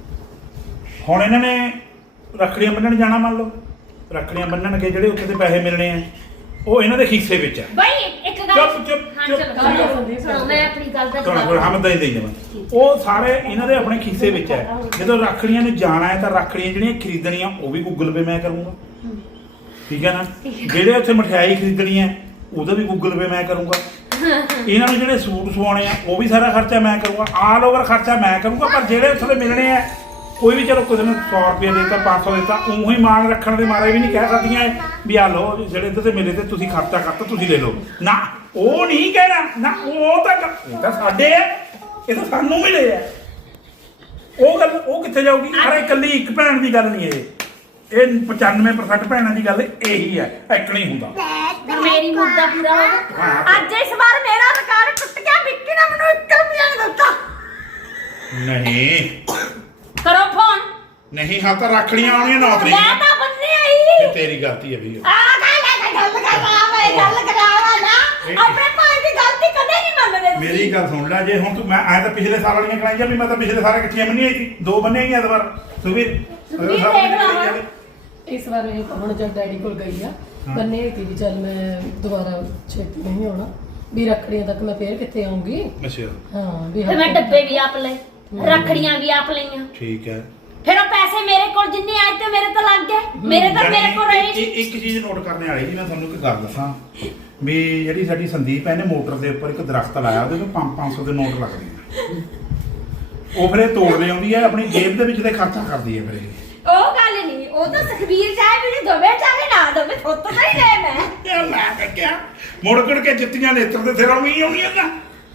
ਹੁਣ ਇਹਨਾਂ ਨੇ ਰੱਖੜੀਆਂ ਬੰਨਣ ਜਾਣਾ ਮੰਨ ਲਓ ਰੱਖੜੀਆਂ ਬੰਨਣਗੇ ਜਿਹੜੇ ਉੱਥੇ ਦੇ ਪੈਸੇ ਮਿਲਣੇ ਆ ਉਹ ਇਹਨਾਂ ਦੇ ਖੀਸੇ ਵਿੱਚ ਆ ਬਾਈ ਇੱਕ ਗੱਲ ਚੁੱਪ, ਚੁੱਪ, ਹਾਂ ਚੁੱਪ। ਚਲੋ ਚਲੋ, ਸੁਣੋ, ਸੁਣੋ ਮੈਂ ਆਪਣੀ ਗੱਲ ਦਾ ਤੁਹਾਨੂੰ ਜਵਾਬ ਹਮਦਾਂ ਹੀ ਦੇਈ ਜਾਵਾਂ ਉਹ ਸਾਰੇ ਇਹਨਾਂ ਦੇ ਆਪਣੇ ਖੀਸੇ ਵਿੱਚ ਹੈ ਜਦੋਂ ਰੱਖੜੀਆਂ ਨੂੰ ਜਾਣਾ ਹੈ ਤਾਂ ਰੱਖੜੀਆਂ ਜਿਹੜੀਆਂ ਖਰੀਦਣੀਆਂ ਉਹ ਵੀ ਗੂਗਲ ਪੇ ਮੈਂ ਕਰੂੰਗਾ ਠੀਕ ਹੈ ਨਾ ਜਿਹੜੇ ਉੱਥੇ ਮਠਿਆਈ ਖਰੀਦਣੀ ਹੈ ਉਹਦਾ ਵੀ ਗੂਗਲ ਪੇ ਮੈਂ ਕਰੂੰਗਾ ਇਹਨਾਂ ਨੂੰ ਜਿਹੜੇ ਸੂਟ ਸਵਾਉਣੇ ਆ ਉਹ ਵੀ ਸਾਰਾ ਖਰਚਾ ਮੈਂ ਕਰੂੰਗਾ ਆਲ ਓਵਰ ਖਰਚਾ ਮੈਂ ਕਰੂੰਗਾ ਪਰ ਜਿਹੜੇ ਉੱਥੇ ਦੇ ਮਿਲਣੇ ਆ ਕੋਈ ਵੀ ਚਲੋ ਕਿਸੇ ਨੂੰ ਸੌ ਰੁਪਏ ਦੇਤਾ ਪੰਜ ਸੌ ਦੇਤਾ ਉਹੀ ਮਾਣ ਰੱਖਣ ਦੇ ਮਾਰੇ ਵੀ ਨਹੀਂ ਕਹਿ ਸਕਦੀਆਂ ਇਹ ਵੀ ਆ ਲਓ ਜਿਹੜੇ ਇੱਧਰ ਤੇ ਮਿਲੇ ਤੇ ਤੁਸੀਂ ਖਰਚਾ ਕਰਤਾ ਤੁਸੀਂ ਲੈ ਲਓ ਨਾ ਉਹ ਨਹੀਂ ਕਹਿਣਾ ਨਾ ਉਹ ਤਾਂ ਇਹ ਤਾਂ ਸਾਡੇ ਆ ਇਹ ਤਾਂ ਸਾਨੂੰ ਮਿਲੇ ਆ ਉਹ ਗੱਲ ਉਹ ਕਿੱਥੇ ਜਾਊਗੀ ਅਰੇ ਇਕੱਲੀ ਇੱਕ ਭੈਣ ਦੀ ਗੱਲ ਨਹੀਂ ਇਹ ਇਹ ਪਚਾਨਵੇਂ ਪਰਸੈਂਟ ਭੈਣਾਂ ਦੀ ਗੱਲ ਇਹੀ ਹੈ ਇੱਕ ਨਹੀਂ ਹੁੰਦਾ ਪਰ ਮੇਰੀ ਮੁੱਦਾ ਪੂਰਾ ਹੋ ਗਿਆ ਅੱਜ ਇਸ ਵਾਰ ਮੇਰਾ ਰਿਕਾਰਡ ਟੁੱਟ ਗਿਆ ਵਿੱਕੀ ਨੇ ਮੈਨੂੰ ਇੱਕ ਰੁਪਿਆ ਨਹੀਂ ਦਿੱਤਾ ਨਹੀਂ ਕਰੋ ਫੋਨ ਨਹੀਂ ਹਾਂ ਤਾਂ ਰੱਖੜੀਆਂ ਆਉਣੀਆਂ ਨੌ ਤਰੀਕ ਮੈਂ ਤਾਂ ਬੰਨੇ ਆਈ ਤੇ ਤੇਰੀ ਗਲਤੀ ਹੈ ਵੀ ਆ ਗੱਲ ਗੱਲ ਕਰਾ ਮੈਂ ਗੱਲ ਕਰਾਵਾ ਨਾ ਆਪਣੇ ਭਾਈ ਦੀ ਗਲਤੀ ਕਦੇ ਨਹੀਂ ਮੰਨਦੇ ਤੁਸੀਂ। ਮੇਰੀ ਗੱਲ ਸੁਣ ਲੈ ਜੇ ਹੁਣ ਤੂੰ ਮੈਂ ਆਇਆ ਤਾਂ ਪਿਛਲੇ ਸਾਲ ਵਾਲੀਆਂ ਕਰਾਈਆਂ ਵੀ ਮੈਂ ਤਾਂ ਪਿਛਲੇ ਸਾਰੇ ਇਕੱਠੀਆਂ ਬੰਨੀ ਆਈ ਸੀ ਦੋ ਬੰਨੇ ਆਈਆਂ ਇਸ ਵਾਰ ਸੁਵੀਰ ਸੁਵੀਰ ਦੇਖ ਲਾ ਹੁਣ। ਇਸ ਵਾਰ ਇਹ ਹੁਣ ਜਦ ਡੈਡੀ ਕੋਲ ਗਈ ਆ ਬੰਨੇ ਹੋਈ ਸੀ ਵੀ ਚੱਲ ਮੈਂ ਦੁਬਾਰਾ ਛੇਤੀ ਨਹੀਂ ਆਉਣਾ ਵੀ ਰੱਖੜੀਆਂ ਤੱਕ ਮੈਂ ਫੇਰ ਕਿੱਥੇ ਆਉਂਗੀ ਅੱਛਾ ਹਾਂ ਵੀ ਫਿਰ ਮੈਂ ਡੱਬੇ ਵੀ ਆਪ ਲਏ ਰੱਖੜੀਆਂ ਵੀ ਆਪ ਲਈਆਂ ਠੀਕ ਹੈ ਫਿਰ ਉਹ ਪੈਸੇ ਮੇਰੇ ਕੋਲ ਜਿੰਨੇ ਆਏ ਤੇ ਮੇਰੇ ਤੋਂ ਲੱਗ ਗਏ ਮੇਰੇ ਤਾਂ ਮੇਰੇ ਕੋਲ ਰਹੇ ਇੱਕ ਇੱਕ ਚੀਜ਼ ਨੋਟ ਕਰਨੇ ਵਾਲੀ ਜੀ ਮੈਂ ਤੁਹਾਨੂੰ ਇੱਕ ਗੱਲ ਦੱਸਾਂ ਵੀ ਜਿਹੜੀ ਸਾਡੀ ਸੰਦੀਪ ਹੈ ਨੇ ਮੋਟਰ ਦੇ ਉੱਪਰ ਇੱਕ ਦਰਖਤ ਲਾਇਆ ਉਹਦੇ ਤੋਂ ਪੰਜ ਪੰਜ ਸੌ ਦੇ ਨੋਟ ਲੱਗਦੇ ਆ ਉਹ ਫਿਰ ਇਹ ਤੋੜ ਲਿਆਉਂਦੀ ਹੈ ਆਪਣੀ ਜੇਬ ਦੇ ਵਿੱਚ ਤੇ ਖਰਚਾ ਕਰਦੀ ਹੈ ਫਿਰ ਇਹ ਉਹ ਗੱਲ ਨਹੀਂ ਉਹ ਤਾਂ ਸੁਖਬੀਰ ਸਾਹਿਬ ਵੀ ਦੋਵੇਂ ਚਾਹੇ ਨਾ ਦੋਵੇਂ ਥੋਤ ਤਾਂ ਹੀ ਲੈ ਮੈਂ ਯਾਰ ਮੈਂ ਕਿਹਾ ਮੁੜ ਕੁੜ ਕੇ ਜਿੱਤੀਆਂ ਨੇਤਰ ਦੇ ਸਿਰ ਆਉਣੀ ਆਉਣੀਆਂ ਨਾ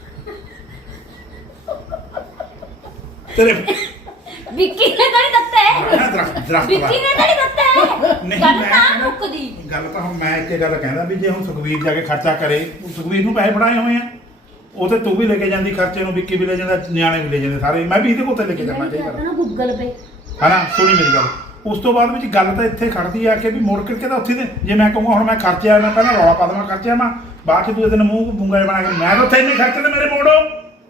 ਤੇਰੇ ਵਿੱਕੀ ਨੇ ਤਾਂ ਨਹੀਂ ਦਿੱਤੇ ਹਾਂ, ਦਰਖਤ ਦਰਖਤ ਵਿੱਕੀ ਨੇ ਤਾਂ ਨਹੀਂ ਦਿੱਤੇ ਨਹੀਂ, ਗੱਲ ਮੈਂ ਤਾਂ ਕਹਿੰਦਾ- ਮੁੱਕਦੀ ਗੱਲ ਤਾਂ ਹੁਣ ਮੈਂ ਇੱਕ ਗੱਲ ਕਹਿੰਦਾ ਵੀ ਜੇ ਹੁਣ ਸੁਖਵੀਰ ਜਾ ਕੇ ਖਰਚਾ ਕਰੇ ਸੁਖਵੀਰ ਨੂੰ ਪੈਸੇ ਫੜਾਏ ਹੋਏ ਆ ਉਹ ਤੇ ਤੂੰ ਵੀ ਲੈ ਕੇ ਜਾਂਦੀ ਖਰਚੇ ਨੂੰ ਵਿੱਕੀ ਵੀ ਲੈ ਜਾਂਦਾ ਨਿਆਣੇ ਵੀ ਲੈ ਜਾਂਦੇ ਸਾਰੇ ਮੈਂ ਵੀ ਇਹਦੇ ਕੋਲ ਤੇ ਲੈ ਕੇ ਜਾਣਾ ਚਾਹੀਦਾ ਨਾ ਗੂਗਲ ਪੇ ਹਨਾ ਸੁਣੀ ਮੇਰੀ ਗੱਲ ਉਸ ਤੋਂ ਬਾਅਦ ਵਿੱਚ ਗੱਲ ਤਾਂ ਇੱਥੇ ਖੜਦੀ ਆ ਕਿ ਵੀ ਮੁੜ ਕੇ ਤਾਂ ਉੱਥੇ ਤੇ ਜੇ ਮੈਂ ਕਹੂੰਗਾ ਹੁਣ ਮੈਂ ਖਰਚਿਆ ਮੈਂ ਪਹਿਲਾਂ ਰੌਲਾ ਪਾ ਦੇਵਾਂ ਖਰਚਿਆ ਮੈਂ ਬਾਅਦ ਚ ਦੂਜੇ ਦਿਨ ਮੂੰਹ ਬੁੰਗਾ ਬਣਾ ਕੇ ਮੈਂ ਤਾਂ ਉੱਥੇ ਇੰਨੇ ਖਰਚੇ ਤੇ ਮੇਰੇ ਮੋੜੋ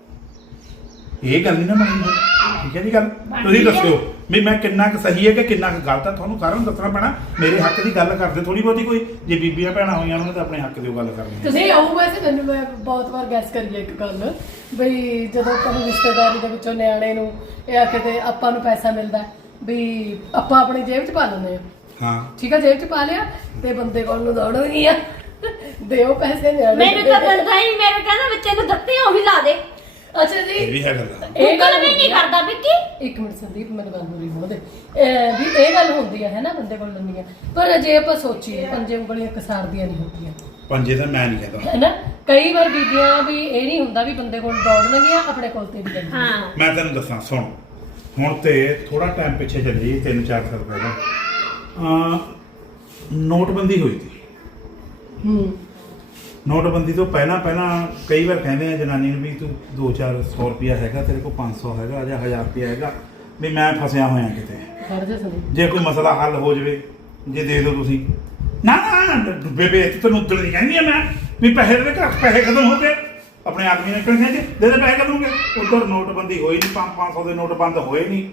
ਇਹ ਗੱਲ ਨਹੀਂ ਨਾ ਬਣਨੀ ਠੀਕ ਹੈ ਜੀ ਗੱਲ ਤੁਸੀਂ ਦੱਸਿਓ ਵੀ ਮੈਂ ਕਿੰਨਾ ਕੁ ਸਹੀ ਹੈ ਕਿ ਕਿੰਨਾ ਕੁ ਗਲਤ ਹੈ ਤੁਹਾਨੂੰ ਸਾਰਿਆਂ ਨੂੰ ਦੱਸਣਾ ਪੈਣਾ ਮੇਰੇ ਹੱਕ ਦੀ ਗੱਲ ਕਰਦੇ ਥੋੜੀ ਬਹੁਤੀ ਕੋਈ ਜੇ ਬੀਬੀਆਂ ਭੈਣਾਂ ਹੋਈਆਂ ਉਹਨਾਂ ਨੇ ਤਾਂ ਆਪਣੇ ਹੱਕ ਦੀ ਗੱਲ ਕਰਨੀ ਤੁਸੀਂ ਆਉ ਵੈਸੇ ਮੈਨੂੰ ਮੈਂ ਬਹੁਤ ਵਾਰ ਗੈਸ ਕਰੀਏ ਇੱਕ ਗੱਲ ਬਈ ਜਦੋਂ ਆਪਾਂ ਨੂੰ ਰਿਸ਼ਤੇਦਾਰੀ ਦੇ ਵਿੱਚੋਂ ਨਿਆਣੇ ਨੂੰ ਇਹ ਆ ਕਿਤੇ ਆਪਾਂ ਨੂੰ ਪੈਸਾ ਮਿਲਦਾ ਵੀ ਆਪਾਂ ਆਪਣੀ ਜੇਬ 'ਚ ਪਾ ਲੈਂਦੇ ਆ ਹਾਂ ਠੀਕ ਆ ਜੇਬ 'ਚ ਪਾ ਲਿਆ ਤੇ ਬੰਦੇ ਕੋਲ ਨੂੰ ਦੌੜਨਗੀ ਆ ਦਿਓ ਪੈਸੇ ਨਿਆਣੇ ਮੈਨੂੰ ਤਾਂ ਦਿੰਦਾ ਹੀ ਮੇਰੇ ਕਹਿੰਦਾ ਬੱਚੇ ਨੂੰ ਦਿੱਤੇ ਉਹੀ ਲਾ ਦੇ ਅੱਛਾ ਜੀ ਇਹ ਵੀ ਹੈ ਗੱਲ ਇਹ ਗੱਲ ਗੂਗਲ ਵੀ ਨਹੀਂ ਕਰਦਾ ਵਿੱਕੀ ਇੱਕ ਮਿੰਟ ਸੰਦੀਪ ਮੈਨੂੰ ਗੱਲ ਪੂਰੀ ਹੋਣ ਦੇ ਅਹ ਵੀ ਇਹ ਗੱਲ ਹੁੰਦੀ ਆ ਹੈ ਨਾ ਬੰਦੇ ਕੋਲ ਲੰਮੀਆਂ ਪਰ ਜੇ ਆਪਾਂ ਸੋਚੀਏ ਪੰਜੇ ਉਂਗਲੀਆਂ ਕਸਾਰਦੀਆਂ ਨਹੀਂ ਹੁੰਦੀਆਂ ਪੰਜੇ ਤਾਂ ਮੈਂ ਨਹੀਂ ਕਹਿੰਦਾ ਹੈ ਨਾ ਕਈ ਵਾਰ ਬੀਬੀਆਂ ਵੀ ਇਹ ਨਹੀਂ ਹੁੰਦਾ ਵੀ ਬੰਦੇ ਕੋਲ ਦੌੜਨਗੀਆਂ ਆਪਣੇ ਕੋਲ ਤੇ ਵੀ ਜਾਂਦੀਆਂ ਹਾਂ ਮੈਂ ਤੈਨੂੰ ਦੱਸਾਂ ਸੁਣ ਹੁਣ ਤੇ ਥੋੜਾ ਟਾਈਮ ਪਿੱਛੇ ਚੱਲੀ ਤਿੰਨ ਚਾਰ ਸਾਲ ਪਹਿਲਾਂ ਅਹ ਨੋਟਬੰਦੀ ਹੋਈ ਸੀ ਹੂੰ ਨੋਟਬੰਦੀ ਤੋਂ ਪਹਿਲਾਂ ਪਹਿਲਾਂ ਕਈ ਵਾਰ ਕਹਿੰਦੇ ਆ ਜਨਾਨੀ ਨੂੰ ਵੀ ਤੂੰ ਦੋ ਚਾਰ ਸੌ ਰੁਪਿਆ ਹੈਗਾ ਤੇਰੇ ਕੋਲ ਪੰਜ ਸੌ ਹੈਗਾ ਜਾਂ ਹਜ਼ਾਰ ਰੁਪਿਆ ਹੈਗਾ ਵੀ ਮੈਂ ਫਸਿਆ ਹੋਇਆ ਕਿਤੇ ਖੜ ਜਾ ਸੰਦੀਪ ਜੇ ਕੋਈ ਮਸਲਾ ਹੱਲ ਹੋ ਜਾਵੇ ਜੇ ਦੇ ਦਿਓ ਤੁਸੀਂ ਨਾ ਨਾ ਬੇਬੇ ਇੱਥੇ ਤੈਨੂੰ ਉੱਧਰ ਨਹੀਂ ਕਹਿੰਦੀ ਆ ਮੈਂ ਵੀ ਪੈਸੇ ਦੇ ਘਰ ਪੈਸੇ ਖਤਮ ਹੋ ਗਏ ਆਪਣੇ ਆਦਮੀ ਨੇ ਕਹਿੰਦੇ ਜੀ ਦੇ ਦੇ ਪੈਸੇ ਕਦੋਂ ਹੋ ਗਏ ਉੱਧਰ ਨੋਟਬੰਦੀ ਹੋਈ ਨਹੀਂ ਪੰਜ ਪੰਜ ਸੌ ਦੇ ਨੋਟ ਬੰਦ ਹੋਏ ਨਹੀਂ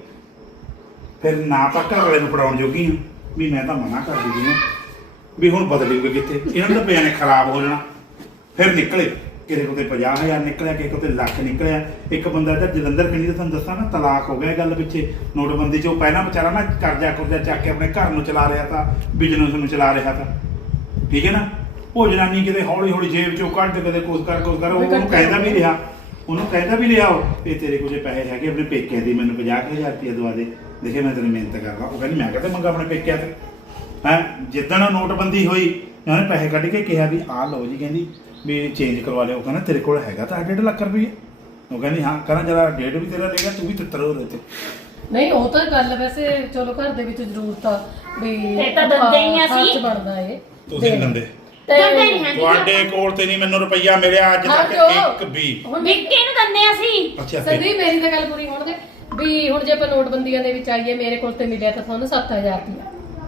ਫਿਰ ਨਾ ਤਾਂ ਘਰ ਵਾਲੇ ਨੂੰ ਪੜਾਉਣ ਜੋਗੀ ਹਾਂ ਵੀ ਮੈਂ ਤਾਂ ਮਨਾ ਕਰ ਦਿੱਤੀ ਹਾਂ ਵੀ ਹੁਣ ਬਦਲੂਗੇ ਕਿੱਥੇ ਇਹਨਾਂ ਦਾ ਪਿਆ ਨੇ ਖਰਾਬ ਹੋ ਜਾਣਾ ਫਿਰ ਨਿਕਲੇ ਕਿਸੇ ਕੋਲ ਤੇ ਪੰਜਾਹ ਹਜ਼ਾਰ ਨਿਕਲਿਆ ਕਿਸੇ ਕੋਲ ਤੇ ਲੱਖ ਨਿਕਲਿਆ ਇੱਕ ਬੰਦਾ ਇੱਧਰ ਜਲੰਧਰ ਪਿੰਡੀ ਦਾ ਤੁਹਾਨੂੰ ਦੱਸਾਂ ਨਾ ਤਲਾਕ ਹੋ ਗਿਆ ਇਹ ਗੱਲ ਪਿੱਛੇ ਨੋਟਬੰਦੀ 'ਚ ਉਹ ਪਹਿਲਾਂ ਵਿਚਾਰਾ ਨਾ ਕਰਜ਼ਾ ਕੁਰਜ਼ਾ ਚੱਕ ਕੇ ਆਪਣੇ ਘਰ ਨੂੰ ਚਲਾ ਰਿਹਾ ਤਾਂ ਬਿਜ਼ਨਸ ਨੂੰ ਚਲਾ ਰਿਹਾ ਤਾਂ ਠੀਕ ਹੈ ਨਾ ਉਹ ਜਨਾਨੀ ਕਿਤੇ ਹੌਲੀ ਹੌਲੀ ਜੇਬ 'ਚੋਂ ਕੱਢ ਕਦੇ ਕੁਛ ਕਰ ਕੁਛ ਕਰ ਉਹ ਉਹਨੂੰ ਕਹਿੰਦਾ ਵੀ ਰਿਹਾ ਉਹਨੂੰ ਕਹਿੰਦਾ ਵੀ ਰਿਹਾ ਉਹ ਇਹ ਤੇਰੇ ਕੋਲ ਜੇ ਪੈਸੇ ਹੈਗੇ ਆਪਣੇ ਪੇਕਿਆਂ ਦੀ ਮੈਨੂੰ ਪੰਜਾਹ ਹਜ਼ਾਰ ਰੁਪਏ ਦਵਾ ਦੇ ਦੇਖੇ ਮੈਂ ਤੇਰੀ ਮਿਹਨਤ ਕਰਦਾ ਉਹ ਕਹਿੰਦੀ ਮੈਂ ਕਿਤੇ ਮੰਗਾ ਆਪਣੇ ਪੇਕਿਆਂ ਤੇ ਹੈਂ ਜਿੱਦਣ ਨੋਟਬੰਦੀ ਹੋਈ ਉਹਨੇ ਪੈਸੇ ਕੱਢ ਕੇ ਕਿਹਾ ਵੀ ਆਹ ਲਓ ਜੀ ਕਹਿੰਦੀ ਵੀ ਚੇਂਜ ਕਰਵਾ ਲਿਓ ਉਹ ਕਹਿੰਦਾ ਤੇਰੇ ਕੋਲ ਹੈਗਾ ਤਾਂ ਡੇਢ ਲੱਖ ਰੁਪਏ ਉਹ ਕਹਿੰਦੀ ਹਾਂ ਕਹਿੰਦਾ ਜਰਾ ਡੇਢ ਵੀ ਤੇਰਾ ਲੈਗਾ ਤੂੰ ਵੀ ਤਿੱਤਰ ਹੋ ਰਹੇ ਤੇ ਨਹੀਂ ਉਹ ਤਾਂ ਗੱਲ ਵੈਸੇ ਚਲੋ ਘਰ ਦੇ ਵਿੱਚ ਜ਼ਰੂਰਤ ਆ ਵੀ ਇਹ ਤਾਂ ਦਿੰਦੇ ਹੀ ਆ ਅਸੀਂ। ਖਰਚ ਬਣਦਾ ਏ ਤੁਸੀਂ ਨਹੀਂ ਦਿੰਦੇ ਤੇ ਦਿੰਦੇ ਨਹੀਂ ਹੈ ਤੁਹਾਡੇ ਕੋਲ ਤੇ ਨਹੀਂ ਮੈਨੂੰ ਰੁਪਈਆ ਮਿਲਿਆ ਅੱਜ ਹਾਂ, ਤੱਕ ਜੋ। ਇੱਕ ਵੀ ਹੁਣ ਵਿੱਕੀ ਨੂੰ ਦਿੰਦੇ ਅਸੀਂ ਅੱਛਾ ਫਿਰ ਸੰਦੀਪ ਮੇਰੀ ਤਾਂ ਗੱਲ ਪੂਰੀ ਹੋਣ ਦੇ ਵੀ ਹੁਣ ਜੇ ਆਪਾਂ ਨੋਟਬੰਦੀਆਂ ਦੇ ਵਿੱਚ ਆਈਏ ਮੇਰੇ ਕੋਲ ਤੇ ਮਿਲਿਆ ਤਾਂ ਤੁਹਾਨੂੰ ਸੱਤ ਹਜ਼ਾਰ ਰੁਪਇਆ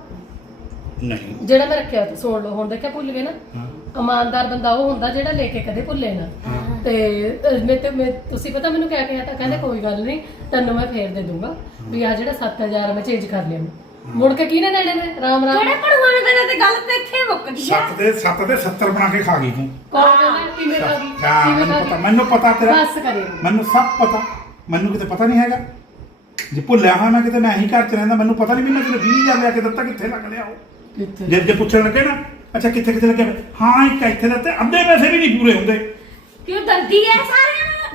ਨਹੀਂ ਜਿਹੜਾ ਮੈਂ ਰੱਖਿਆ ਤੇ ਸੁਣ ਲਓ ਹੁਣ ਦੇਖਿਆ ਭੁੱਲ ਗਏ ਨਾ ਹਾਂ ਇਮਾਨਦਾਰ ਬੰਦਾ ਉਹ ਹੁੰਦਾ ਜਿਹੜਾ ਲੈ ਕੇ ਕਦੇ ਭੁੱਲੇ ਨਾ ਤੇ ਅਹ, ਮੈਂ ਤੇ ਮੈਂ ਤੁਸੀਂ ਪਤਾ ਮੈਨੂੰ ਕਿਆ ਕਿਹਾ ਤਾਂ ਕਹਿੰਦੇ ਕੋਈ ਗੱਲ ਨਹੀਂ ਤੈਨੂੰ ਮੈਂ ਫੇਰ ਦੇ ਦੂੰਗਾ ਵੀ ਆ ਜਿਹੜਾ ਸੱਤ ਹਜ਼ਾਰ ਮੈਂ ਚੇਂਜ ਕਰ ਲਿਆ ਮੁੜ ਕੇ ਕਿਹਨੇ ਦੇਣੇ ਨੇ ਰਾਮ ਰਾਮ ਕਿਹੜੇ ਪੜੂਆਂ ਨੇ ਦੇਣੇ ਤੇ ਗੱਲ ਤੇ ਇੱਥੇ ਮੁੱਕ ਗਈ ਆ ਸੱਤ ਦੇ ਸੱਤ ਦੇ ਸੱਤਰ ਬਣਾ ਕੇ ਖਾ ਗਈ ਤੂੰ ਕੌਣ ਕਹਿੰਦਾ ਕਿਵੇਂ ਕਰ ਗਈ ਹਾਂ ਕਿਵੇਂ ਮੈਨੂੰ ਕਰ ਪਤਾ ਗਈ ਮੈਨੂੰ ਪਤਾ ਤੇਰਾ ਬਸ ਕਰੇ ਮੈਨੂੰ ਸਭ ਪਤਾ ਮੈਨੂੰ ਕਿਤੇ ਪਤਾ ਨਹੀਂ ਹੈਗਾ ਜੇ ਭੁੱਲਿਆ ਹਾਂ ਮੈਂ ਕਿਤੇ ਮੈਂ ਹੀ ਘਰ ਚ ਰਹਿੰਦਾ ਮੈਨੂੰ ਪਤਾ ਨਹੀਂ ਵੀ ਮੈਂ ਤੈਨੂੰ ਵੀਹ ਹਜ਼ਾਰ ਲਿਆ ਕੇ ਦਿੱਤਾ ਕਿੱਥੇ ਲੱਗ ਲਿਆ ਉਹ ਕਿੱਥੇ ਜੇ ਜੇ ਪੁੱਛਣ ਲੱਗੇ ਨਾ ਅੱਛਾ ਕਿੱਥੇ ਕਿੱਥੇ ਲੱਗੇ ਹਾਂ ਇੱਕ ਇੱਥੇ ਦਿੱਤੇ ਅੱਧੇ ਪੈਸੇ ਵੀ ਨਹੀਂ ਪੂਰੇ ਹੁੰਦੇ ਕਿਉਂ ਦੰਦੀ ਐ ਸਾਰਿਆਂ ਨੂੰ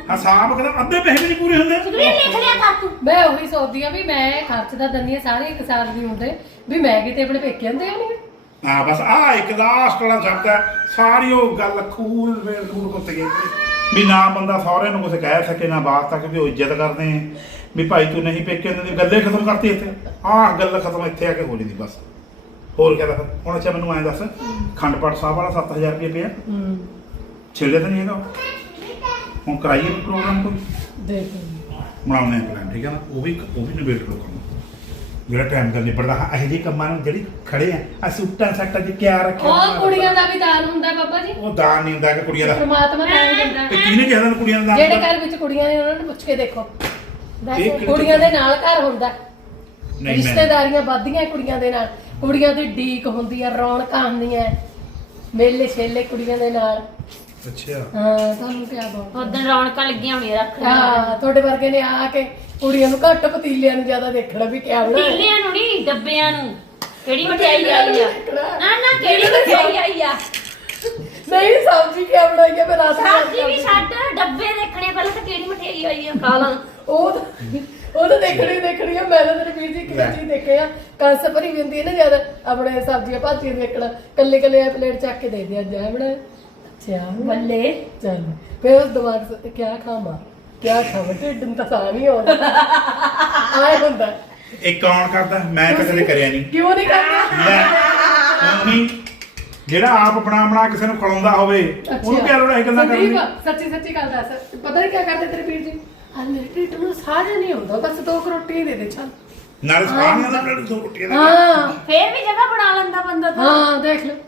ਹਿਸਾਬ ਕਦਮ ਅੱਧੇ ਪੈਸੇ ਨਹੀਂ ਪੂਰੇ ਹੁੰਦੇ ਸੁਖਵੀਰ ਲਿਖ ਲਿਆ ਕਰ ਤੂੰ। ਮੈਂ ਉਹੀ ਸੋਚਦੀ ਆ ਵੀ ਮੈਂ ਖਰਚ ਦਾ ਦੰਨੀ ਸਾਰੇ ਇੱਕ ਸਾਲ ਦੀ ਹੁੰਦੇ ਵੀ ਮੈਂ ਕਿਤੇ ਆਪਣੇ ਪੇਕੇ ਹੁੰਦੇ ਨਹੀਂ। ਹਾਂ ਬਸ ਆ ਇੱਕ ਲਾਸਟ ਵਾਲਾ ਸ਼ਬਦ ਹੈ ਸਾਰੀ ਉਹ ਗੱਲ ਖੂਲ ਵੇਲ ਦੂਰ ਕੁੱਤ ਗਈ ਵੀ ਨਾ ਬੰਦਾ ਸਹੁਰੇ ਨੂੰ ਕੁਝ ਕਹਿ ਸਕੇ ਨਾ ਬਾਤ ਤੱਕ ਵੀ ਉਹ ਇੱਜ਼ਤ ਕਰਦੇ ਆ ਵੀ ਭਾਈ ਤੂੰ ਨਹੀਂ ਪੇਕੇ ਹੁੰਦੇ ਦੀ ਗੱਲੇ ਖਤਮ ਕਰਤੀ ਇੱਥੇ ਆਹ ਗੱਲ ਖਤਮ ਇੱਥੇ ਆ ਕੇ ਹੋ ਜਾਂਦੀ ਬਸ ਹੋਰ ਕਿਆ ਦੱਸ ਹੁਣ ਅੱਛਾ ਮੈਨੂੰ ਐਂ ਦੱਸ ਖੰਡ ਪਾਠ ਸਾਹਿਬ ਵਾਲਾ ਸੱਤ ਹਜ਼ਾਰ ਰੁਪਏ ਪਿਆ ਹੂੰ ਛੇੜਿਆ ਤਾਂ ਨਹੀਂ ਹੈਗਾ ਹੁਣ ਕਰਾਈਏ ਪ੍ਰੋਗਰਾਮ ਕੋਈ ਦੇਖ ਬਣਾਉਣੇ ਆ ਪਲਾਨ ਠੀਕ ਹੈ ਨਾ ਉਹ ਵੀ ਉਹ ਵੀ ਨਿਬੇੜ ਲਓ ਕੰਮ ਜਿਹੜਾ ਟਾਈਮ ਦਾ ਨਿਬੜਦਾ ਹਾਂ ਇਹੋ ਜਿਹੇ ਕੰਮਾਂ ਨੂੰ ਜਿਹੜੀ ਖੜੇ ਆ ਆ ਸੂਟਾਂ ਸੱਟਾਂ 'ਚ ਕਿਆ ਰੱਖਿਆ ਉਹ ਕੁੜੀਆਂ ਦਾ ਵੀ ਦਾਨ ਹੁੰਦਾ ਬਾਬਾ ਜੀ ਉਹ ਦਾਨ ਨਹੀਂ ਹੁੰਦਾ ਕਿ ਕੁੜੀਆਂ ਦਾ ਪਰਮਾਤਮਾ ਤਾਂ ਹੀ ਦਿੰਦਾ ਤੇ ਕਿਹਨੇ ਕਿਹਾ ਤੁਹਾਨੂੰ ਕੁੜੀਆਂ ਦਾ ਦਾਨ ਜਿਹੜੇ ਹੁੰਦਾ? ਘਰ ਵਿੱਚ ਕੁੜੀਆਂ ਨੇ ਉਹਨਾਂ ਨੂੰ ਪੁੱਛ ਕੇ ਦੇਖੋ ਇਹ ਕਿਹੜੀ ਕੁੜੀਆਂ ਦੇ ਨਾਲ ਘਰ ਹੁੰਦਾ ਨਹੀਂ ਮੈਂ ਰਿਸ਼ਤੇਦਾਰੀਆਂ ਵੱਧਦੀਆਂ ਕੁੜੀਆਂ ਦੇ ਨਾਲ ਕੁੜੀਆਂ ਦੀ ਡੀਕ ਹੁੰਦੀ ਆ ਰੌਣਕਾਂ ਹੁੰਦੀਆਂ ਮੇਲੇ ਛੇਲੇ ਕੁੜੀਆਂ ਦੇ ਨਾਲ ਅੱਛਾ ਹਾਂ ਤੁਹਾਨੂੰ ਕਿਆ ਬਹੁਤ ਉਦੋਂ ਰੌਣਕਾਂ ਲੱਗੀਆਂ ਹੋਣੀਆਂ ਰੱਖੜੀਆਂ ਹਾਂ ਤੁਹਾਡੇ ਵਰਗੇ ਨੇ ਆ ਕੇ ਕੁੜੀਆਂ ਨੂੰ ਘੱਟ ਪਤੀਲਿਆਂ ਨੂੰ ਜ਼ਿਆਦਾ ਦੇਖਣਾ ਵੀ ਕਿਆ ਬਣਾਇਆ ਪਤੀਲਿਆਂ ਨੂੰ ਨਹੀਂ ਡੱਬਿਆਂ ਨੂੰ ਕਿਹੜੀ ਮਠਿਆਈ ਆਈ ਆ ਨਾ ਨਾ ਕਿਹੜੀ ਮਠਿਆਈ ਆਈ ਆ ਨਹੀਂ ਸਬਜ਼ੀ ਕਿਆ ਬਣਾਈ ਆ ਮੈਂ ਰਾਤ ਨੂੰ ਸਬਜ਼ੀ ਵੀ ਛੱਡ ਡੱਬੇ ਦੇਖਣੇ ਪਹਿਲਾਂ ਤਾਂ ਕਿਹੜੀ ਮਠਿਆਈ ਆਈ ਆ ਖਾ ਲਾਂ ਉਹ ਤਾਂ- ਉਹ ਤਾਂ ਦੇਖਣੀ ਦੇਖਣੀ ਆ ਮੈਂ ਤਾਂ ਤੇਰੇ ਵੀਰ ਜੀ ਕਿਹੜੀ ਚੀਜ਼ ਦੇਖਿਆ ਕੰਸ ਭਰੀ ਵੀ ਹੁੰਦੀ ਹੈ ਨਾ ਜਦ ਆਪਣੇ ਸਬਜ਼ੀਆਂ ਭਾਜੀਆਂ ਦੇਖਣਾ ਕੱਲੇ ਕੱਲੇ ਪਲੇਟ ਚੱਕ ਕੇ ਦੇ ਦਿਆ ਜਾ ਬਣਾ ਅੱਛਾ ਬੱਲੇ ਚੱਲ ਫਿਰ ਉਸ ਦਿਮਾਗ ਸੇ ਕਿਆ ਖਾਵਾਂ ਕਿਆ ਖਾਵਾਂ ਢਿੱਡ ਨੂੰ ਤਾਂ ਸਾਹ ਨਹੀਂ ਆਉਂਦਾ ਆਏ ਹੁੰਦਾ ਇਹ ਕੌਣ ਕਰਦਾ ਮੈਂ ਤਾਂ ਕਦੇ ਕਰਿਆ ਨਹੀਂ ਕਿਉਂ ਨਹੀਂ ਕਰਦਾ ਲੈ ਨਹੀਂ ਜਿਹੜਾ ਆਪ ਬਣਾ ਬਣਾ ਕਿਸੇ ਨੂੰ ਖਿਲਾਉਂਦਾ ਹੋਵੇ ਉਹਨੂੰ ਕਿਆ ਲੋੜ ਹੈ ਇਹ ਗੱਲਾਂ ਕਰਨ ਦੀ ਸੰਦੀਪ, ਸੱਚੀ ਸੱਚੀ ਗੱਲ ਦੱਸ ਪਤਾ ਨਹੀਂ ਕਿਆ ਕਰਦੇ ਤੇਰੇ ਵੀਰ ਜੀ ਆ ਮੇਰੇ ਢਿੱਡ ਨੂੰ ਸਾਹ ਜਿਹਾ ਨਹੀਂ ਆਉਂਦਾ ਬਸ ਦੋ ਕੁ ਰੋਟੀਆਂ ਦੇ ਦੇ ਚੱਲ ਨਾਲ ਸਾਹਮਣੇ ਦਾ ਨਾਲ ਦੋ ਰੋਟੀਆਂ ਦਾ ਹਾਂ ਫੇਰ ਵੀ ਜਗ੍ਹਾ ਬਣਾ ਲੈਂਦਾ ਬੰਦਾ ਤਾਂ ਹਾਂ ਦੇਖ ਲੈ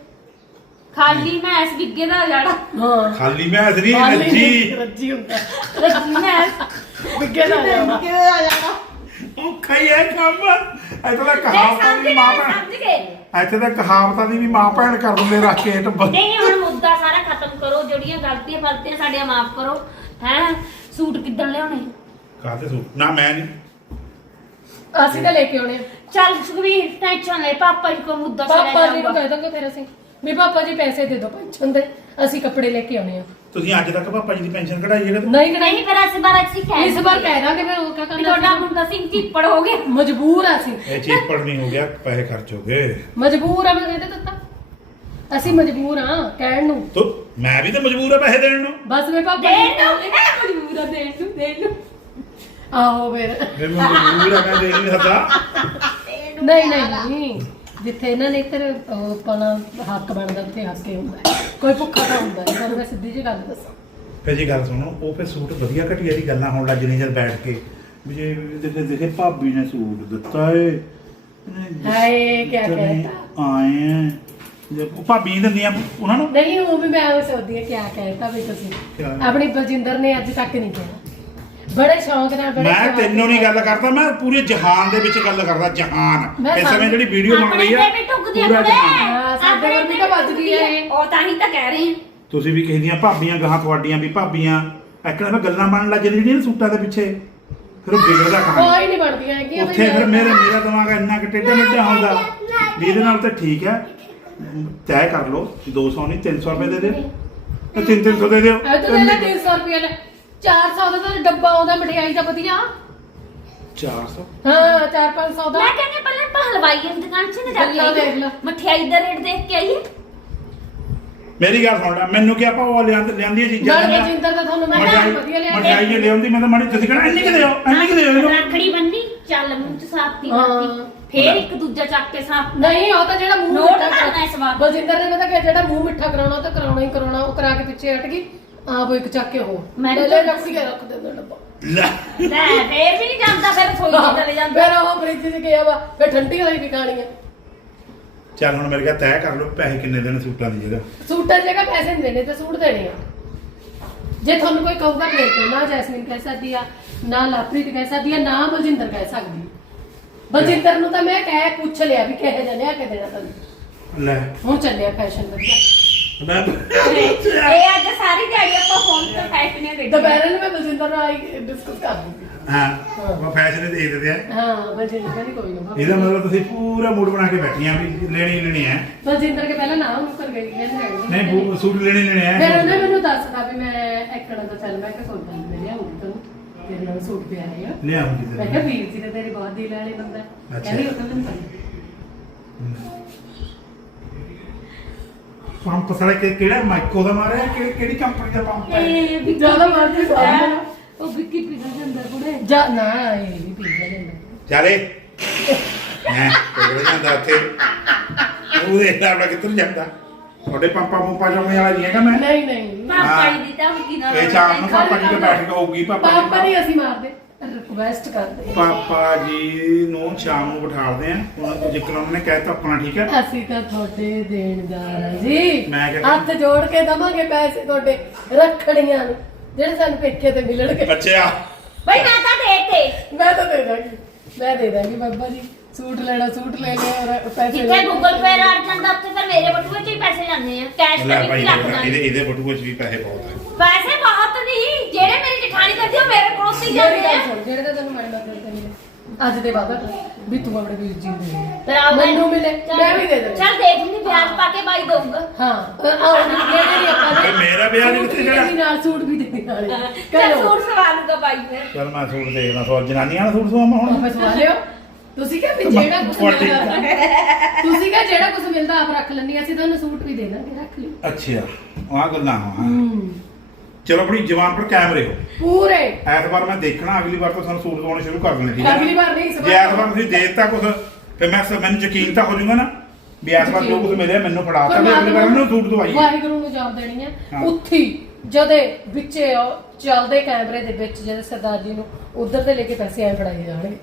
ਖਾਲੀ ਮੈਸ ਵਿੱਗੇ ਦਾ ਜਾੜਾ ਹਾਂ ਖਾਲੀ ਮੈਂ ਅਸਰੀ ਖਾਲੀ ਰੱਜੀ ਰੱਜੀ ਹੁੰਦਾ ਰੱਜੀ ਮੈਸ ਵਿੱਗੇ ਦਾ ਜਾਣਾ ਕਿਵੇਂ ਆ ਜਾਣਾ ਉਹ ਖਾਈ ਹੈ ਕੰਮ ਇੱਥੇ ਤਾਂ ਦੇਖ ਕਹਾਵਤਾਂ ਸਮਝ ਦੀ ਗਏ ਮਾਂ ਭੈਣ ਸਮਝ ਗਏ ਇੱਥੇ ਤਾਂ ਕਹਾਵਤਾਂ ਦੀ ਵੀ ਮਾਂ ਭੈਣ ਕਰ ਦਿੰਦੇ ਰੱਖ ਕੇ ਟੱਬਰ ਨਹੀਂ ਹੁਣ ਮੁੱਦਾ ਸਾਰਾ ਖਤਮ ਕਰੋ ਜਿਹੜੀਆਂ ਗਲਤੀਆਂ ਫਲਤੀਆਂ ਸਾਡੀਆਂ ਮਾਫ ਕਰੋ ਹੈ ਸੂਟ ਕਿੱਦਣ ਲਿਆਉਣੇ ਕਾਹਤੇ ਸੂਟ ਨਾ ਮੈਂ ਨਹੀਂ ਅਸੀਂ ਤਾਂ ਲੈ ਕੇ ਆਉਣੇ ਆ ਚੱਲ ਸੁਖਵੀਰ ਟੈਨਸ਼ਨ ਲੈ ਪਾਪਾ ਜੀ ਕੋ ਮੁੱਦਾ ਸਾਰਾ ਪਾਪਾ ਜੀ ਨੂੰ ਜਾਊਗਾ ਕਹਿ ਦਾਂਗੇ ਫਿਰ ਅਸੀਂ ਵੀ ਪਾਪਾ ਜੀ ਪੈਸੇ ਦੇ ਦਿਓ ਪੈਨਸ਼ਨ ਦੇ ਅਸੀਂ ਕੱਪੜੇ ਲੈ ਕੇ ਆਉਣੇ ਆ ਤੁਸੀਂ ਅੱਜ ਤੱਕ ਪਾਪਾ ਜੀ ਦੀ ਪੈਨਸ਼ਨ ਕਢਾਈ ਹੈ ਕਦੇ ਨਹੀਂ ਨਹੀਂ ਨਹੀਂ ਫਿਰ ਇਸ ਵਾਰ ਅਸੀਂ ਕਹਿ ਇਸ ਵਾਰ ਕਹਿ ਦਾਂਗੇ ਫਿਰ ਉਹ ਕਿਆ ਵੀ ਕਰਨਾ ਤੁਹਾਡਾ ਮੁੰਡਾ ਸਿੰਘ ਚਿੱਪੜ ਹੋ ਗਿਆ ਮਜਬੂਰ ਆ ਅਸੀਂ ਇਹ ਚੀਜ਼ ਪੜਨੀ ਹੋ ਗਿਆ ਪੈਸੇ ਖਰਚ ਹੋ ਗਏ ਮਜਬੂਰ ਆ ਮੈਂ ਕਹਿੰਦੇ ਦਿੱਤਾ ਅਸੀਂ ਮਜਬੂਰ ਆ ਕਹਿਣ ਨੂੰ ਤੋ ਮੈਂ ਵੀ ਤਾਂ ਮਜਬੂਰ ਆ ਪੈਸੇ ਦੇਣ ਨੂੰ ਬਸ ਮੈਂ ਪਾਪਾ ਦੇਣ ਜੀ ਨੂੰ ਮਜਬੂਰ ਆ ਦੇਣ ਨੂੰ ਦੇਣ ਨੂੰ ਆਹੋ ਫਿਰ ਫਿਰ ਮੈਂ ਮਜਬੂਰ ਆ ਮੈਂ ਦੇ ਨਹੀਂ ਸਕਦਾ ਨਹੀਂ ਨਹੀਂ ਨਹੀਂ ਜਿੱਥੇ ਇਹਨਾਂ ਨੇ ਇੱਧਰ ਉਹ ਆਪਣਾ ਹੱਕ ਬਣਦਾ ਉੱਥੇ ਹੱਕ ਹੀ ਹੁੰਦਾ ਹੈ। ਕੋਈ ਭੁੱਖਾ ਤਾਂ ਹੁੰਦਾ ਨਹੀਂ ਤੁਹਾਨੂੰ ਮੈਂ ਸਿੱਧੀ ਜਿਹੀ ਗੱਲ ਦੱਸਾਂ ਫਿਰ ਜੀ ਗੱਲ ਸੁਣੋ ਉਹ ਫਿਰ ਸੂਟ ਵਧੀਆ ਘਟੀਆ ਦੀ ਗੱਲਾਂ ਹੋਣ ਲੱਗ ਜਣੀ ਜਦ ਬੈਠ ਕੇ ਵੀ ਜੇ ਦੇਖੇ ਦੇਖੇ ਭਾਬੀ ਨੇ ਸੂਟ ਦਿੱਤਾ ਏ ਹਾਏ ਕਿਆ ਕਹਿਤਾ ਆਏ ਆ ਜੇ ਉਹ ਭਾਬੀ ਨਹੀਂ ਦਿੰਦੀਆਂ ਉਹਨਾਂ ਨੂੰ ਨਹੀਂ ਉਹ ਵੀ ਮੈਂ ਉਹ ਸੋਚਦੀ ਹਾਂ ਕਿਆ ਕਹਿਤਾ ਵੀ ਤੁਸੀਂ ਕਿਆ? ਆਪਣੀ ਬਲਜਿੰਦਰ ਨੇ ਅੱਜ ਤੱਕ ਨਹੀਂ ਕਿਹਾ ਬੜੇ ਸ਼ੌਂਕ ਨਾਲ ਬੜੇ ਮੈਂ ਸ਼ੌਂਕ ਤੈਨੂੰ ਨਹੀਂ ਨਾਲ। ਗੱਲ ਕਰਦਾ ਮੈਂ ਪੂਰੇ ਜਹਾਨ ਦੇ ਵਿੱਚ ਗੱਲ ਕਰਦਾ ਜਹਾਨ ਮੈਂ ਇਸ ਸਮੇਂ ਸਮਝ- ਜਿਹੜੀ ਵੀਡੀਓ ਬਣ ਰਹੀ ਆਪਣੇ ਆ ਤੇ ਵੀ ਟੁੱਕਦੀ ਆ ਪੂਰਾ ਕੁੜੇ ਜਹਾਨ। ਹਾਂ, ਸਾਡੇ ਵੱਲ ਵੀ ਤਾਂ ਵੱਜ ਗਈ ਆ ਇਹ। ਉਹ ਤਾਂ ਹੀ ਤਾਂ ਕਹਿ ਰਹੇ ਆ ਤੁਸੀਂ ਵੀ ਕਿਸੇ ਦੀਆਂ ਭਾਬੀਆਂ ਗਾਹਾਂ ਤੁਹਾਡੀਆਂ ਵੀ ਭਾਬੀਆਂ ਐਕੜਾ ਮੈਂ ਗੱਲਾਂ ਬਣਨ ਲੱਗ ਜਾਂਦੀਆਂ ਜਿਹੜੀਆਂ ਸੂਟਾਂ ਦੇ ਪਿੱਛੇ ਫਿਰ ਉਹ ਵਿਗੜਦਾ ਕੰਮ ਕੋਈ ਨਹੀਂ ਬਣਦੀਆਂ ਹੈਗੀਆਂ ਉੱਥੇ ਫਿਰ ਮੇਰੇ ਮੇਰਾ ਦਿਮਾਗ ਇੰਨਾ ਕਿ ਟੇਢਾ ਮੇਢਾ ਹੁੰਦਾ ਵੀ ਇਹਦੇ ਨਾਲ ਤਾਂ ਠੀਕ ਹੈ ਤੈਅ ਕਰ ਲਓ ਦੋ ਸੌ ਨਹੀਂ ਤਿੰਨ ਸੌ ਰੁਪਏ ਦੇ ਦਿਓ ਤੇ ਤਿੰਨ ਤਿੰਨ ਸੌ ਦੇ ਦਿਓ ਇਹ ਤਾਂ ਲੈ ਲੈ ਤਿੰਨ ਸੌ ਰੁਪਏ ਲੈ ਚਾਰ ਸੌ ਦਾ ਤਾਂ ਡੱਬਾ ਆਉਂਦਾ ਮਠਿਆਈ ਦਾ ਵਧੀਆ ਚਾਰ ਸੌ ਹਾਂ ਚਾਰ ਪੰਜ ਸੌ ਦਾ ਮੈਂ ਕਹਿੰਦੀ ਪਹਿਲਾਂ ਆਪਾਂ ਹਲਵਾਈ ਦੀ ਦੁਕਾਨ 'ਚ ਨਾ ਜਾ ਗੱਲਾਂ ਕੇ ਦੇਖ ਲਾ। ਮਠਿਆਈ ਦਾ ਰੇਟ ਦੇਖ ਕੇ ਆਈਏ ਮੇਰੀ ਗੱਲ ਸੁਣ ਲੈ ਮੈਨੂੰ ਕੀ ਆਪਾਂ ਉਹ ਲਿਆਂਦ ਲਿਆਂਦੀਆਂ ਚੀਜ਼ਾਂ ਨਾਲ ਨੇ ਬਲਜਿੰਦਰ ਦਾ ਤੁਹਾਨੂੰ ਮੈਂ ਮਠਿਆਈ ਵਧੀਆ ਲਿਆ ਮਠਿਆਈ ਜੇ ਲਿਆਉਂਦੀ ਮੈਂ ਤਾਂ ਮਾੜੀ ਤੁਸੀਂ ਕਹਿਣਾ ਇੰਨੀ ਕਿ ਦਿਓ ਇੰਨੀ ਕਿ ਦਿਓ ਇਹਨੂੰ ਰੱਖੜੀ ਬੰਨੀ ਚੱਲ ਮੂੰਹ 'ਚ ਸਾਫਤੀ ਹਾਂ। ਕਰਤੀ ਫੇਰ ਇੱਕ ਦੂਜਾ ਚੱਕ ਕੇ ਸਾਫ ਨਹੀਂ ਉਹ ਤਾਂ ਜਿਹੜਾ ਮੂੰਹ ਨੋਟ ਮਿੱਠਾ ਕਰਨਾ ਇਸ ਵਾਰ। ਬਲਜਿੰਦਰ ਨੇ ਪਤਾ ਕਿ ਜਿਹੜਾ ਮੂੰਹ ਮਿੱਠਾ ਕਰਾਉਣਾ ਉਹ ਤਾਂ ਕਰਾਉਣਾ ਹੀ ਕਰਾਉਣਾ ਉਹ ਕਰਾ ਕੇ ਪਿੱਛੇ ਹਟ ਗਈ ਆਪ ਇੱਕ ਚੱਕ ਕੇ ਉਹ ਮੈਂ ਲੈ ਤਾਂ- ਰੱਖ ਕੇ ਰੱਖ ਦਿੰਦਾ ਡੱਬਾ ਲੈ ਲੈ ਫੇਰ ਵੀ ਨਹੀਂ ਜਾਂਦਾ ਫਿਰ ਰਸੋਈ 'ਚ ਚਲੇ ਜਾਂਦਾ ਫਿਰ ਉਹ ਫ੍ਰਿਜ 'ਚ ਗਿਆ ਵਾ ਫਿਰ ਠੰਡੀ ਹੋਈ ਵੀ ਖਾਣੀ ਆ ਚੱਲ ਹੁਣ ਮੇਰੇ ਕੋਲ ਤੈਅ ਕਰ ਲਓ ਪੈਸੇ ਕਿੰਨੇ ਦੇਣੇ ਸੂਟਾਂ ਦੀ ਜਗ੍ਹਾ ਸੂਟਾਂ ਦੀ ਜਗ੍ਹਾ ਪੈਸੇ ਨਹੀਂ ਦੇਣੇ ਤੇ ਸੂਟ ਦੇਣੇ ਆ ਜੇ ਤੁਹਾਨੂੰ ਕੋਈ ਕਹੂਗਾ ਫੇਰ ਤੋਂ ਨਾ ਜੈਸਮੀਨ ਕਹਿ ਸਕਦੀ ਆ ਨਾ ਲਾਪ੍ਰੀਤ ਕਹਿ ਸਕਦੀ ਆ ਨਾ ਬਲਜਿੰਦਰ ਕਹਿ ਸਕਦੀ ਆ। ਬਲਜਿੰਦਰ ਨੂੰ ਤਾਂ ਮੈਂ ਕਹਿ ਪੁੱਛ ਲਿਆ ਵੀ ਕਿਹੇ ਜਿਹਾ ਲਿਆ ਕੇ ਦੇਣਾ ਤੁਹਾਨੂੰ ਲੈ ਹੁਣ ਚੱਲਿਆ ਫੈਸ਼ਨ ਵਧੀਆ ਮੈਂ ਇਹ ਅੱਜ ਸਾਰੀ ਦਿਹਾੜੀ ਆਪਾਂ ਫੋਨ ਤੇ ਫੈਸ਼ਨ ਹੀ ਦੇਖਦੇ ਦੁਪਹਿਰ ਨੂੰ ਮੈਂ ਬਲਜਿੰਦਰ ਨਾਲ ਆਈ ਡਿਸਕਸ ਕਰ ਦੂੰਗੀ ਹਾਂ ਉਹ ਫੈਸ਼ਨ ਦੇ ਦਿੰਦੇ ਆ ਹਾਂ ਬਲਜਿੰਦਰ ਕਹਿੰਦੀ ਕੋਈ ਨਾ ਇਹਦਾ ਮਤਲਬ ਤੁਸੀਂ ਪੂਰਾ ਮੂਡ ਬਣਾ ਕੇ ਬੈਠੀਆਂ ਵੀ ਲੈਣੀ ਹੀ ਲੈਣੀ ਹੈ ਬਲਜਿੰਦਰ ਕੇ ਪਹਿਲਾਂ ਨਾ ਉਹਨੂੰ ਕਰ ਗਈ ਕਹਿੰਦੀ ਲੈਣੀ ਨਹੀਂ ਬੂ- ਸੂਟ ਲੈਣੇ ਹੀ ਲੈਣੇ ਫਿਰ ਹੈ ਉਹਨੇ ਮੈਨੂੰ ਦੱਸਦਾ ਵੀ ਮੈਂ ਐਕੜਾ ਦਾ ਚੱਲ ਮੈਂ ਕਿਹਾ ਕੋਈ ਗੱਲ ਨੀ, ਮੈਂ ਲਿਆਉਂਗੀ ਤੈਨੂੰ ਤੇਰੇ ਨਾਲ ਸੂਟ ਪਿਆ ਹੈਗਾ ਲਿਆਉਂਗੀ ਮੈਂ ਤੇ ਕਿਹਾ ਵੀਰ ਜੀ ਤੇ ਤੇਰੀ ਬਹੁਤ ਦਿਲ ਵਾਲੇ ਬੰਦਾ ਹੈ। ਅੱਛਾ। ਕਹਿੰਦੀ ਉਹ ਤਾਂ ਮੈਨੂੰ ਪਤਾ ਪੰਪ ਸਾਲੇ ਕਿ ਕਿਹੜਾ ਮਾਈਕੋ ਦਾ ਮਾਰਿਆ ਕਿ ਕਿਹੜੀ ਕੰਪਨੀ ਦਾ ਪੰਪ ਹੈ ਇਹ ਵੀ ਜ਼ਿਆਦਾ ਮਰਜ਼ੀ ਸਾਹਮਣੇ ਉਹ ਵਿੱਕੀ ਪਿਘਲ ਜਾਂਦਾ ਕੁੜੇ ਜਾ ਨਾ ਇਹ ਵੀ ਪੀ ਜਾਂਦਾ ਚਾਲੇ ਹੈ ਕਿਹੜਾ ਜਾਂਦਾ ਉੱਥੇ ਉਹ ਦੇਖ ਲੈ ਆਪਣਾ ਕਿੱਧਰ ਜਾਂਦਾ ਤੁਹਾਡੇ ਪੰਪਾ ਪੰਪਾ ਜਮੇ ਵਾਲਾ ਨਹੀਂ ਹੈਗਾ ਮੈਂ ਨਹੀਂ ਨਹੀਂ ਪਾਪਾ ਜੀ ਦੀ ਤਾਂ ਕੀ ਨਾਲ ਇਹ ਸ਼ਾਮ ਨੂੰ ਪਾਪਾ ਜੀ ਕੇ ਬੈਠ ਕੇ ਹੋਊਗੀ ਪਾਪਾ ਜੀ ਪਾਪਾ ਨਹੀਂ ਅਸੀਂ ਮਾਰਦੇ ਰਿਕਵੈਸਟ ਕਰਦੇ ਪਾਪਾ ਜੀ ਨੂੰ ਸ਼ਾਮ ਨੂੰ ਬਿਠਾਲਦੇ ਆ ਉਹਨਾਂ ਨੂੰ ਜਿੱਕਰ ਉਹਨਾਂ ਨੇ ਕਹਿਤਾ ਆਪਣਾ ਠੀਕ ਹੈ ਅਸੀਂ ਤਾਂ ਤੁਹਾਡੇ ਦੇਣਦਾਰ ਆ ਜੀ ਮੈਂ ਕਿਹਾ- ਹੱਥ ਜੋੜ ਕੇ ਦਵਾਂਗੇ ਪੈਸੇ ਤੁਹਾਡੇ ਰੱਖੜੀਆਂ ਨੂੰ ਜਿਹੜੇ ਸਾਨੂੰ ਪੇਕੇ ਤੇ ਮਿਲਣਗੇ ਅੱਛਾ ਬਈ ਮੈਂ ਤਾਂ ਦੇਤੇ ਮੈਂ ਤਾਂ ਦੇ ਦਾਂਗੀ ਮੈਂ ਦੇ ਦਾਂਗੀ ਬਾਬਾ ਜੀ ਸੂਟ ਲੈਣਾ ਸੂਟ ਲੈ ਲਿਆ ਔਰ ਪੈਸੇ ਜਿੱਥੇ ਗੂਗਲ ਪੇ ਰੜ ਜਾਂਦਾ ਉੱਥੇ ਫਿਰ ਮੇਰੇ ਬਟੂਏ 'ਚ ਹੀ ਪੈਸੇ ਜਾਂਦੇ ਆ ਕੈਸ਼ ਲੈ ਤੇ ਭਾਈ ਨਹੀਂ ਰੱਖਦਾ ਇਹਦੇ ਇਹਦੇ ਬਟੂਏ 'ਚ ਵੀ ਪੈਸੇ ਬਹੁਤ ਹੈ ਪੈਸੇ ਬਹੁਤ ਨਹੀਂ ਜਿਹੜੇ ਮੇਰੀ ਜਠਾਣੀ ਕਰਦੀ ਉਹ ਮੇਰੇ ਕੋਲ ਉੱਤੇ ਹੀ ਜਿਹੜੇ ਜਾਂਦੇ ਤਾਂ ਆ ਸੁਣ, ਜਿਹੜੇ ਤਾਂ ਤੈਨੂੰ ਮੈਂ ਮੰਗਦੇ ਤੇ ਮਿਲੇ ਅੱਜ ਦੇ ਬਾਅਦ ਵੀ ਤੂੰ ਆਪਣੇ ਵੀਰ ਜੀ ਨੂੰ ਦੇ ਫਿਰ ਆਓ ਮੈਨੂੰ ਮਿਲੇ ਚੱਲ- ਮੈਂ ਵੀ ਦੇ ਦਾਂਗੀ ਚੱਲ ਦੇਖ ਲਈ ਵਿਆਜ ਪਾ ਕੇ ਬਾਈ ਦਊਗਾ ਹਾਂ ਆਹ ਜਿਹੜੇ ਨਹੀਂ ਆਪਾਂ ਤੇ ਮੇਰਾ ਵਿਆਹ ਨੀ ਕਿੱਥੇ ਜਾਣਾ? ਇਹਦੇ ਨਾਲ ਸੂਟ ਵੀ ਦੇ ਨਾਲੇ ਚੱਲ ਕਰੋ ਸੂਟ ਸਵਾ ਲੂਗਾ ਬਾਈ ਫਿਰ ਚਲ ਮੈਂ ਸੂਟ ਦੇਖਦਾ ਸੋ ਜਨਾਨੀਆਂ ਦਾ ਸੂਟ ਸਵਾਵਾਂ ਹੁਣ ਵਾਪਸ ਵਾ ਲਿਓ ਤੁਸੀਂ ਕਿਹਾ ਵੀ ਜਿਹੜਾ ਕੁਝ ਮਿਲਦਾ ਤੁਸੀਂ ਕਿਹਾ ਜਿਹੜਾ ਕੁਝ ਮਿਲਦਾ ਆਪ ਰੱਖ ਲੈਣੀ ਅਸੀਂ ਤੁਹਾਨੂੰ ਸੂਟ ਵੀ ਦੇ ਦਾਂਗੇ ਰੱਖ ਲਿਓ ਅੱਛਾ ਆਹ ਗੱਲਾਂ ਹਾਂ ਹੂੰ ਚਲੋ ਆਪਣੀ ਜ਼ਬਾਨ ਪਰ ਕਾਇਮ ਰਹੋ ਪੂਰੇ ਐਤਵਾਰ ਮੈਂ ਦੇਖਣਾ ਅਗਲੀ ਵਾਰ ਤੋਂ ਸਾਨੂੰ ਸੂਟ ਦਵਾਉਣੇ ਸ਼ੁਰੂ ਕਰ ਦੇਣੇ ਠੀਕ ਹੈ ਨਾ? ਅਗਲੀ ਵਾਰ ਨਹੀਂ ਇਸ ਵਾਰ ਜੇ ਐਤਵਾਰ ਤੁਸੀਂ ਦੇ ਦਿੱਤਾ ਕੁਝ ਫਿਰ ਮੈਂ ਮੈਨੂੰ ਯਕੀਨ ਤਾਂ ਹੋ ਜਾਊਗਾ ਨਾ ਵੀ ਐਤਵਾਰ ਜੋ ਕੁਝ ਮਿਲਿਆ ਮੈਨੂੰ ਫੜਾਤਾ ਤੇ ਅਗਲੀ ਵਾਰ ਮੈਨੂੰ ਸੂਟ ਦਵਾਈ ਵਾਹਿਗੁਰੂ ਨੂੰ ਜਾਣ ਦੇਣੀ ਹੈ ਹਾਂ। ਉੱਥੀ ਜਦੇ ਵਿੱਚੇ ਉਹ ਚੱਲਦੇ ਕੈਮਰੇ ਦੇ ਵਿੱਚ ਜਦੇ ਸਰਦਾਰ ਜੀ ਨੂੰ ਉਧਰ ਤੇ ਲੈ ਕੇ ਪੈਸੇ ਐ ਫੜਾਏ ਜਾਣਗੇ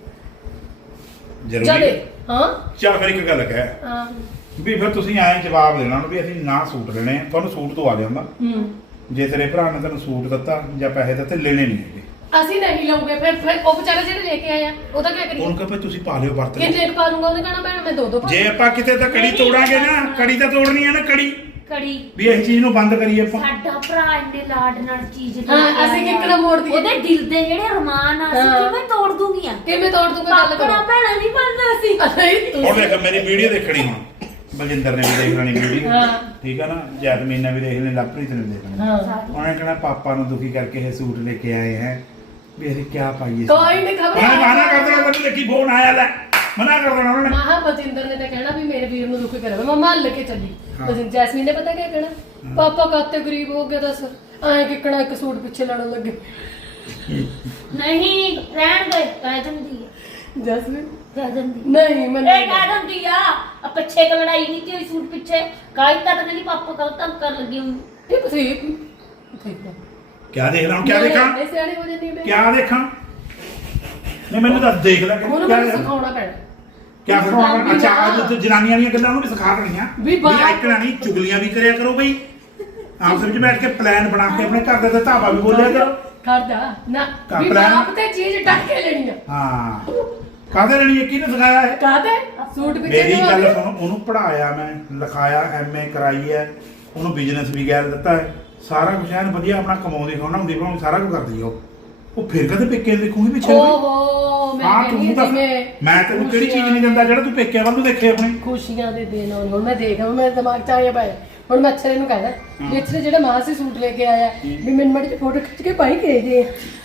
ਜ਼ਰੂਰੀ ਜਦੇ ਹਾਂ ਚਲ ਫਿਰ ਇੱਕ ਗੱਲ ਕਹਿ ਹਾਂ ਵੀ ਫਿਰ ਤੁਸੀਂ ਐਂ ਜਵਾਬ ਦੇਣਾ ਉਹਨੂੰ ਵੀ ਅਸੀਂ ਨਾ ਸੂਟ ਲੈਣੇ ਆ, ਤੁਹਾਨੂੰ ਸੂਟ ਦਵਾ ਲਿਆਉਂਦਾ ਹੂੰ ਜੇ ਤੇਰੇ ਭਰਾ ਨੇ ਤੈਨੂੰ ਸੂਟ ਦਿੱਤਾ ਜਾਂ ਪੈਸੇ ਦਿੱਤੇ ਲੈਣੇ ਨਹੀਂ ਹੈਗੇ ਅਸੀਂ ਨਹੀਂ ਲਵਾਂਗੇ ਫਿਰ ਫਿਰ ਉਹ ਵਿਚਾਰੇ ਜਿਹੜੇ ਲੈ ਕੇ ਆਏ ਆ ਉਹਦਾ ਕੀ ਕਰੀਏ ਉਹਨੂੰ ਕਹੇ ਭਾਈ ਤੁਸੀਂ ਪਾ ਲਿਓ ਵਰਤ ਕਿੰਨੇ ਕੁ ਪਾ ਲੂੰਗਾ ਉਹਨੇ ਕਹਣਾ ਭੈਣ ਮੈਂ ਦੋ ਦੋ ਪਾ ਜੇ ਆਪਾਂ ਕਿਤੇ ਤਾਂ ਕੜੀ ਤੋੜਾਂਗੇ ਨਾ ਕੜੀ ਤਾਂ ਤੋੜਨੀ ਹੈ ਨਾ ਕੜੀ ਕੜੀ ਵੀ ਇਹ ਚੀਜ਼ ਨੂੰ ਬੰਦ ਕਰੀਏ ਆਪਾਂ ਸਾਡਾ ਭਰਾ ਇੰਨੇ ਲਾਡ ਨਾਲ ਚੀਜ਼ ਦੇ ਹਾਂ, ਕੇ ਅਸੀਂ ਆਇਆ। ਕਿੱਕਣਾ ਮੋੜ ਦਈਏ। ਉਹਦੇ ਦਿਲ ਦੇ ਜਿਹੜੇ ਅਰਮਾਨ ਆ ਅਸੀਂ ਹਾਂ। ਕਿਵੇਂ ਤੋੜ ਦੂੰਗੀਆਂ ਕਿਵੇਂ ਤੋੜ ਦੂੰਗਾ ਗੱਲ ਆਪਣਾ ਕਰੋ ਭੈਣਾ ਨਹੀਂ ਬਣਨਾ ਸੀ ਨਹੀਂ ਹੁਣ ਤੁਸੀਂ ਦੇਖ ਮੇਰੀ ਵੀਡੀਓ ਦੇਖਣੀ ਹੁਣ ਬਲਜਿੰਦਰ ਨੇ ਵੀ ਦੇਖ ਲੈਣੀ ਵੀਡੀਓ ਹਾਂ। ਠੀਕ ਹੈ ਨਾ ਜੈਸਮੀਨ ਨੇ ਵੀ ਦੇਖ ਲੈਣੀ ਲਵਪ੍ਰੀਤ ਨੇ ਦੇਖ ਲੈਣੀ ਹਾਂ ਉਹਨੇ ਕਹਿਣਾ ਪਾਪਾ ਨੂੰ ਦੁਖੀ ਕਰਕੇ ਇਹ ਸੂਟ ਲੈ ਕੇ ਆਏ ਹੈ ਵੀ ਅਸੀਂ ਕੀ ਪਾਈਏ ਕੋਈ ਨਹੀਂ ਖਬਰ ਉਹਨੇ ਮਾਨਾ ਕਰ ਦੇਣਾ ਮੈਨੂੰ ਦੇਖੀ ਫੋਨ ਆਇਆ ਲੈ ਮਨਾ ਕਰ ਦੇਣਾ ਉਹਨੇ ਮਹਾ ਬਲਜਿੰਦਰ ਨੇ ਤਾਂ ਕਹਿਣਾ ਵੀ ਮੇਰੇ ਵੀਰ ਨੂੰ ਦੁੱਖ ਕਰੇ ਮੈਂ ਮੰਨ ਲੈ ਕੇ ਚੱਲੀ ਹਾਂ। ਬਲਜਿੰਦਰ ਜੈਸਮੀਨ ਨੇ ਪਤਾ ਕੀ ਕਹਿਣਾ ਪਾਪਾ ਕਾਤੇ ਗਰੀਬ ਹੋ ਗਿਆ ਦੱਸ ਐਂ ਕਿੱਕਣਾ ਇੱਕ ਸੂਟ ਪਿੱਛੇ ਲੜਨ ਲੱਗੇ ਨਹੀਂ ਰਹਿਣ ਦੇ ਕਹਿ ਦਿੰਦੀ ਆ ਜੈਸਮੀਨ ਕਹਿ ਦਿੰਦੀ ਨਹੀਂ ਮੈਂ ਇਹ ਕਹਿ ਦਿੰਦੀ ਆ ਆ ਪਿੱਛੇ ਕ ਲੜਾਈ ਨਹੀਂ ਕਿ ਸੂਟ ਪਿੱਛੇ ਕਾਈ ਤਾਂ ਕਹਿੰਦੀ ਪਾਪਾ ਕੱਲ ਤੱਕ ਕਰ ਲੱਗੀ ਹੂੰ ਇਹ ਤੁਸੀਂ ਠੀਕ ਹੈ ਕਿਆ ਦੇਖ ਰਹਾ ਹੂੰ ਕਿਆ ਦੇਖਾਂ ਇਹ ਸਿਆਣੇ ਹੋ ਜਾਂਦੀ ਹੈ ਕਿਆ ਦੇਖਾਂ ਨਹੀਂ ਮੈਨੂੰ ਤਾਂ ਦੇਖ ਲੈ ਉਹਨੂੰ ਕਿਆ ਮੈਨੂੰ ਸਿਖਾਉਣਾ ਪੈਣਾ ਕਿਆ ਸਿਖਾਉਣਾ ਅੱਛਾ ਅੱਜ ਤੇ ਜਨਾਨੀਆਂ ਦੀਆਂ ਗੱਲਾਂ ਨੂੰ ਵੀ ਸਿਖਾ ਦੇਣੀਆਂ ਵੀ ਬਾਹਰ- ਆਈਕਣਾ ਨਹੀਂ ਚੁਗਲੀਆਂ ਵੀ ਕਰਿਆ ਕਰੋ ਬਈ ਆਪਸ ਵਿੱਚ ਬੈਠ ਕੇ ਪਲਾਨ ਬਣਾ ਕੇ ਆਪਣੇ ਘਰ ਦੇ ਤੇ ਧਾਵਾ ਵੀ ਬੋਲਿਆ ਕਰੋ ਖੜ ਜਾ ਨਾ ਵੀ plan- ਬਾਪ ਤੇ ਚੀਜ਼ ਡੱਕ ਕੇ ਲੈਣੀ ਆ ਹਾਂ ਕਾਹਦੇ ਲੈਣੀ ਹੈ ਕਿਹਨੇ ਸਿਖਾਇਆ ਹੈ ਕਾਹਦੇ ਸੂਟ ਪਿੱਛੇ ਮੇਰੀ ਨੂੰ ਗੱਲ ਆਵੇ। ਸੁਣ ਉਹਨੂੰ ਪੜਾਇਆ ਮੈਂ ਲਿਖਾਇਆ ਐਮਏ ਕਰਾਈ ਹੈ ਉਹਨੂੰ ਬਿਜ਼ਨਸ ਵੀ ਗੈਰ ਦਿੱਤਾ ਹੈ ਸਾਰਾ ਕੁਝ ਐਨ ਵਧੀਆ ਆਪਣਾ ਕਮਾਉਂਦੀ ਖਾਉਂਦੀ ਬਣਾਉਂਦੀ ਸਾਰਾ ਕੁਝ ਕਰਦੀ ਆ ਉਹ ਉਹ ਫਿਰ ਕਦੇ ਪੇਕੇ ਨੂੰ ਦੇਖੂਗੀ ਪਿੱਛੇ ਨੂੰ? ਓਹੋ ਮੈਂ ਹਾਂ ਕਹਿੰਦੀ ਤੂੰ ਤਾਂ ਜਿਵੇਂ ਮੈਂ ਤੈਨੂੰ ਕਿਹੜੀ ਚੀਜ਼ ਨਹੀਂ ਦਿੰਦਾ ਜਿਹੜਾ ਤੂੰ ਪੇਕੇ ਵੱਲ ਨੂੰ ਦੇਖੇ ਆਪਣੇ ਖੁਸ਼ੀਆਂ ਦੇ ਦਿਨ ਆਉਣ ਹੁਣ ਮੈਂ ਦੇਖ ਹੁਣ ਮੇਰੇ ਦਿਮਾਗ 'ਚ ਆਇਆ ਪਿਆ ਹੁਣ ਮੈਂ ਅਛਰੇ ਨੂੰ ਕਹਿੰਦਾ ਵੀ ਅਛਰੇ ਜਿਹੜਾ ਮਾਂ ਸੀ ਸੂਟ ਲੈ ਕੇ ਆਇਆ ਵੀ ਮੈਨੂੰ ਮੜੀ ਫੋਟੋ ਖਿੱਚ ਕੇ ਪਾਈ ਕੇ ਜੇ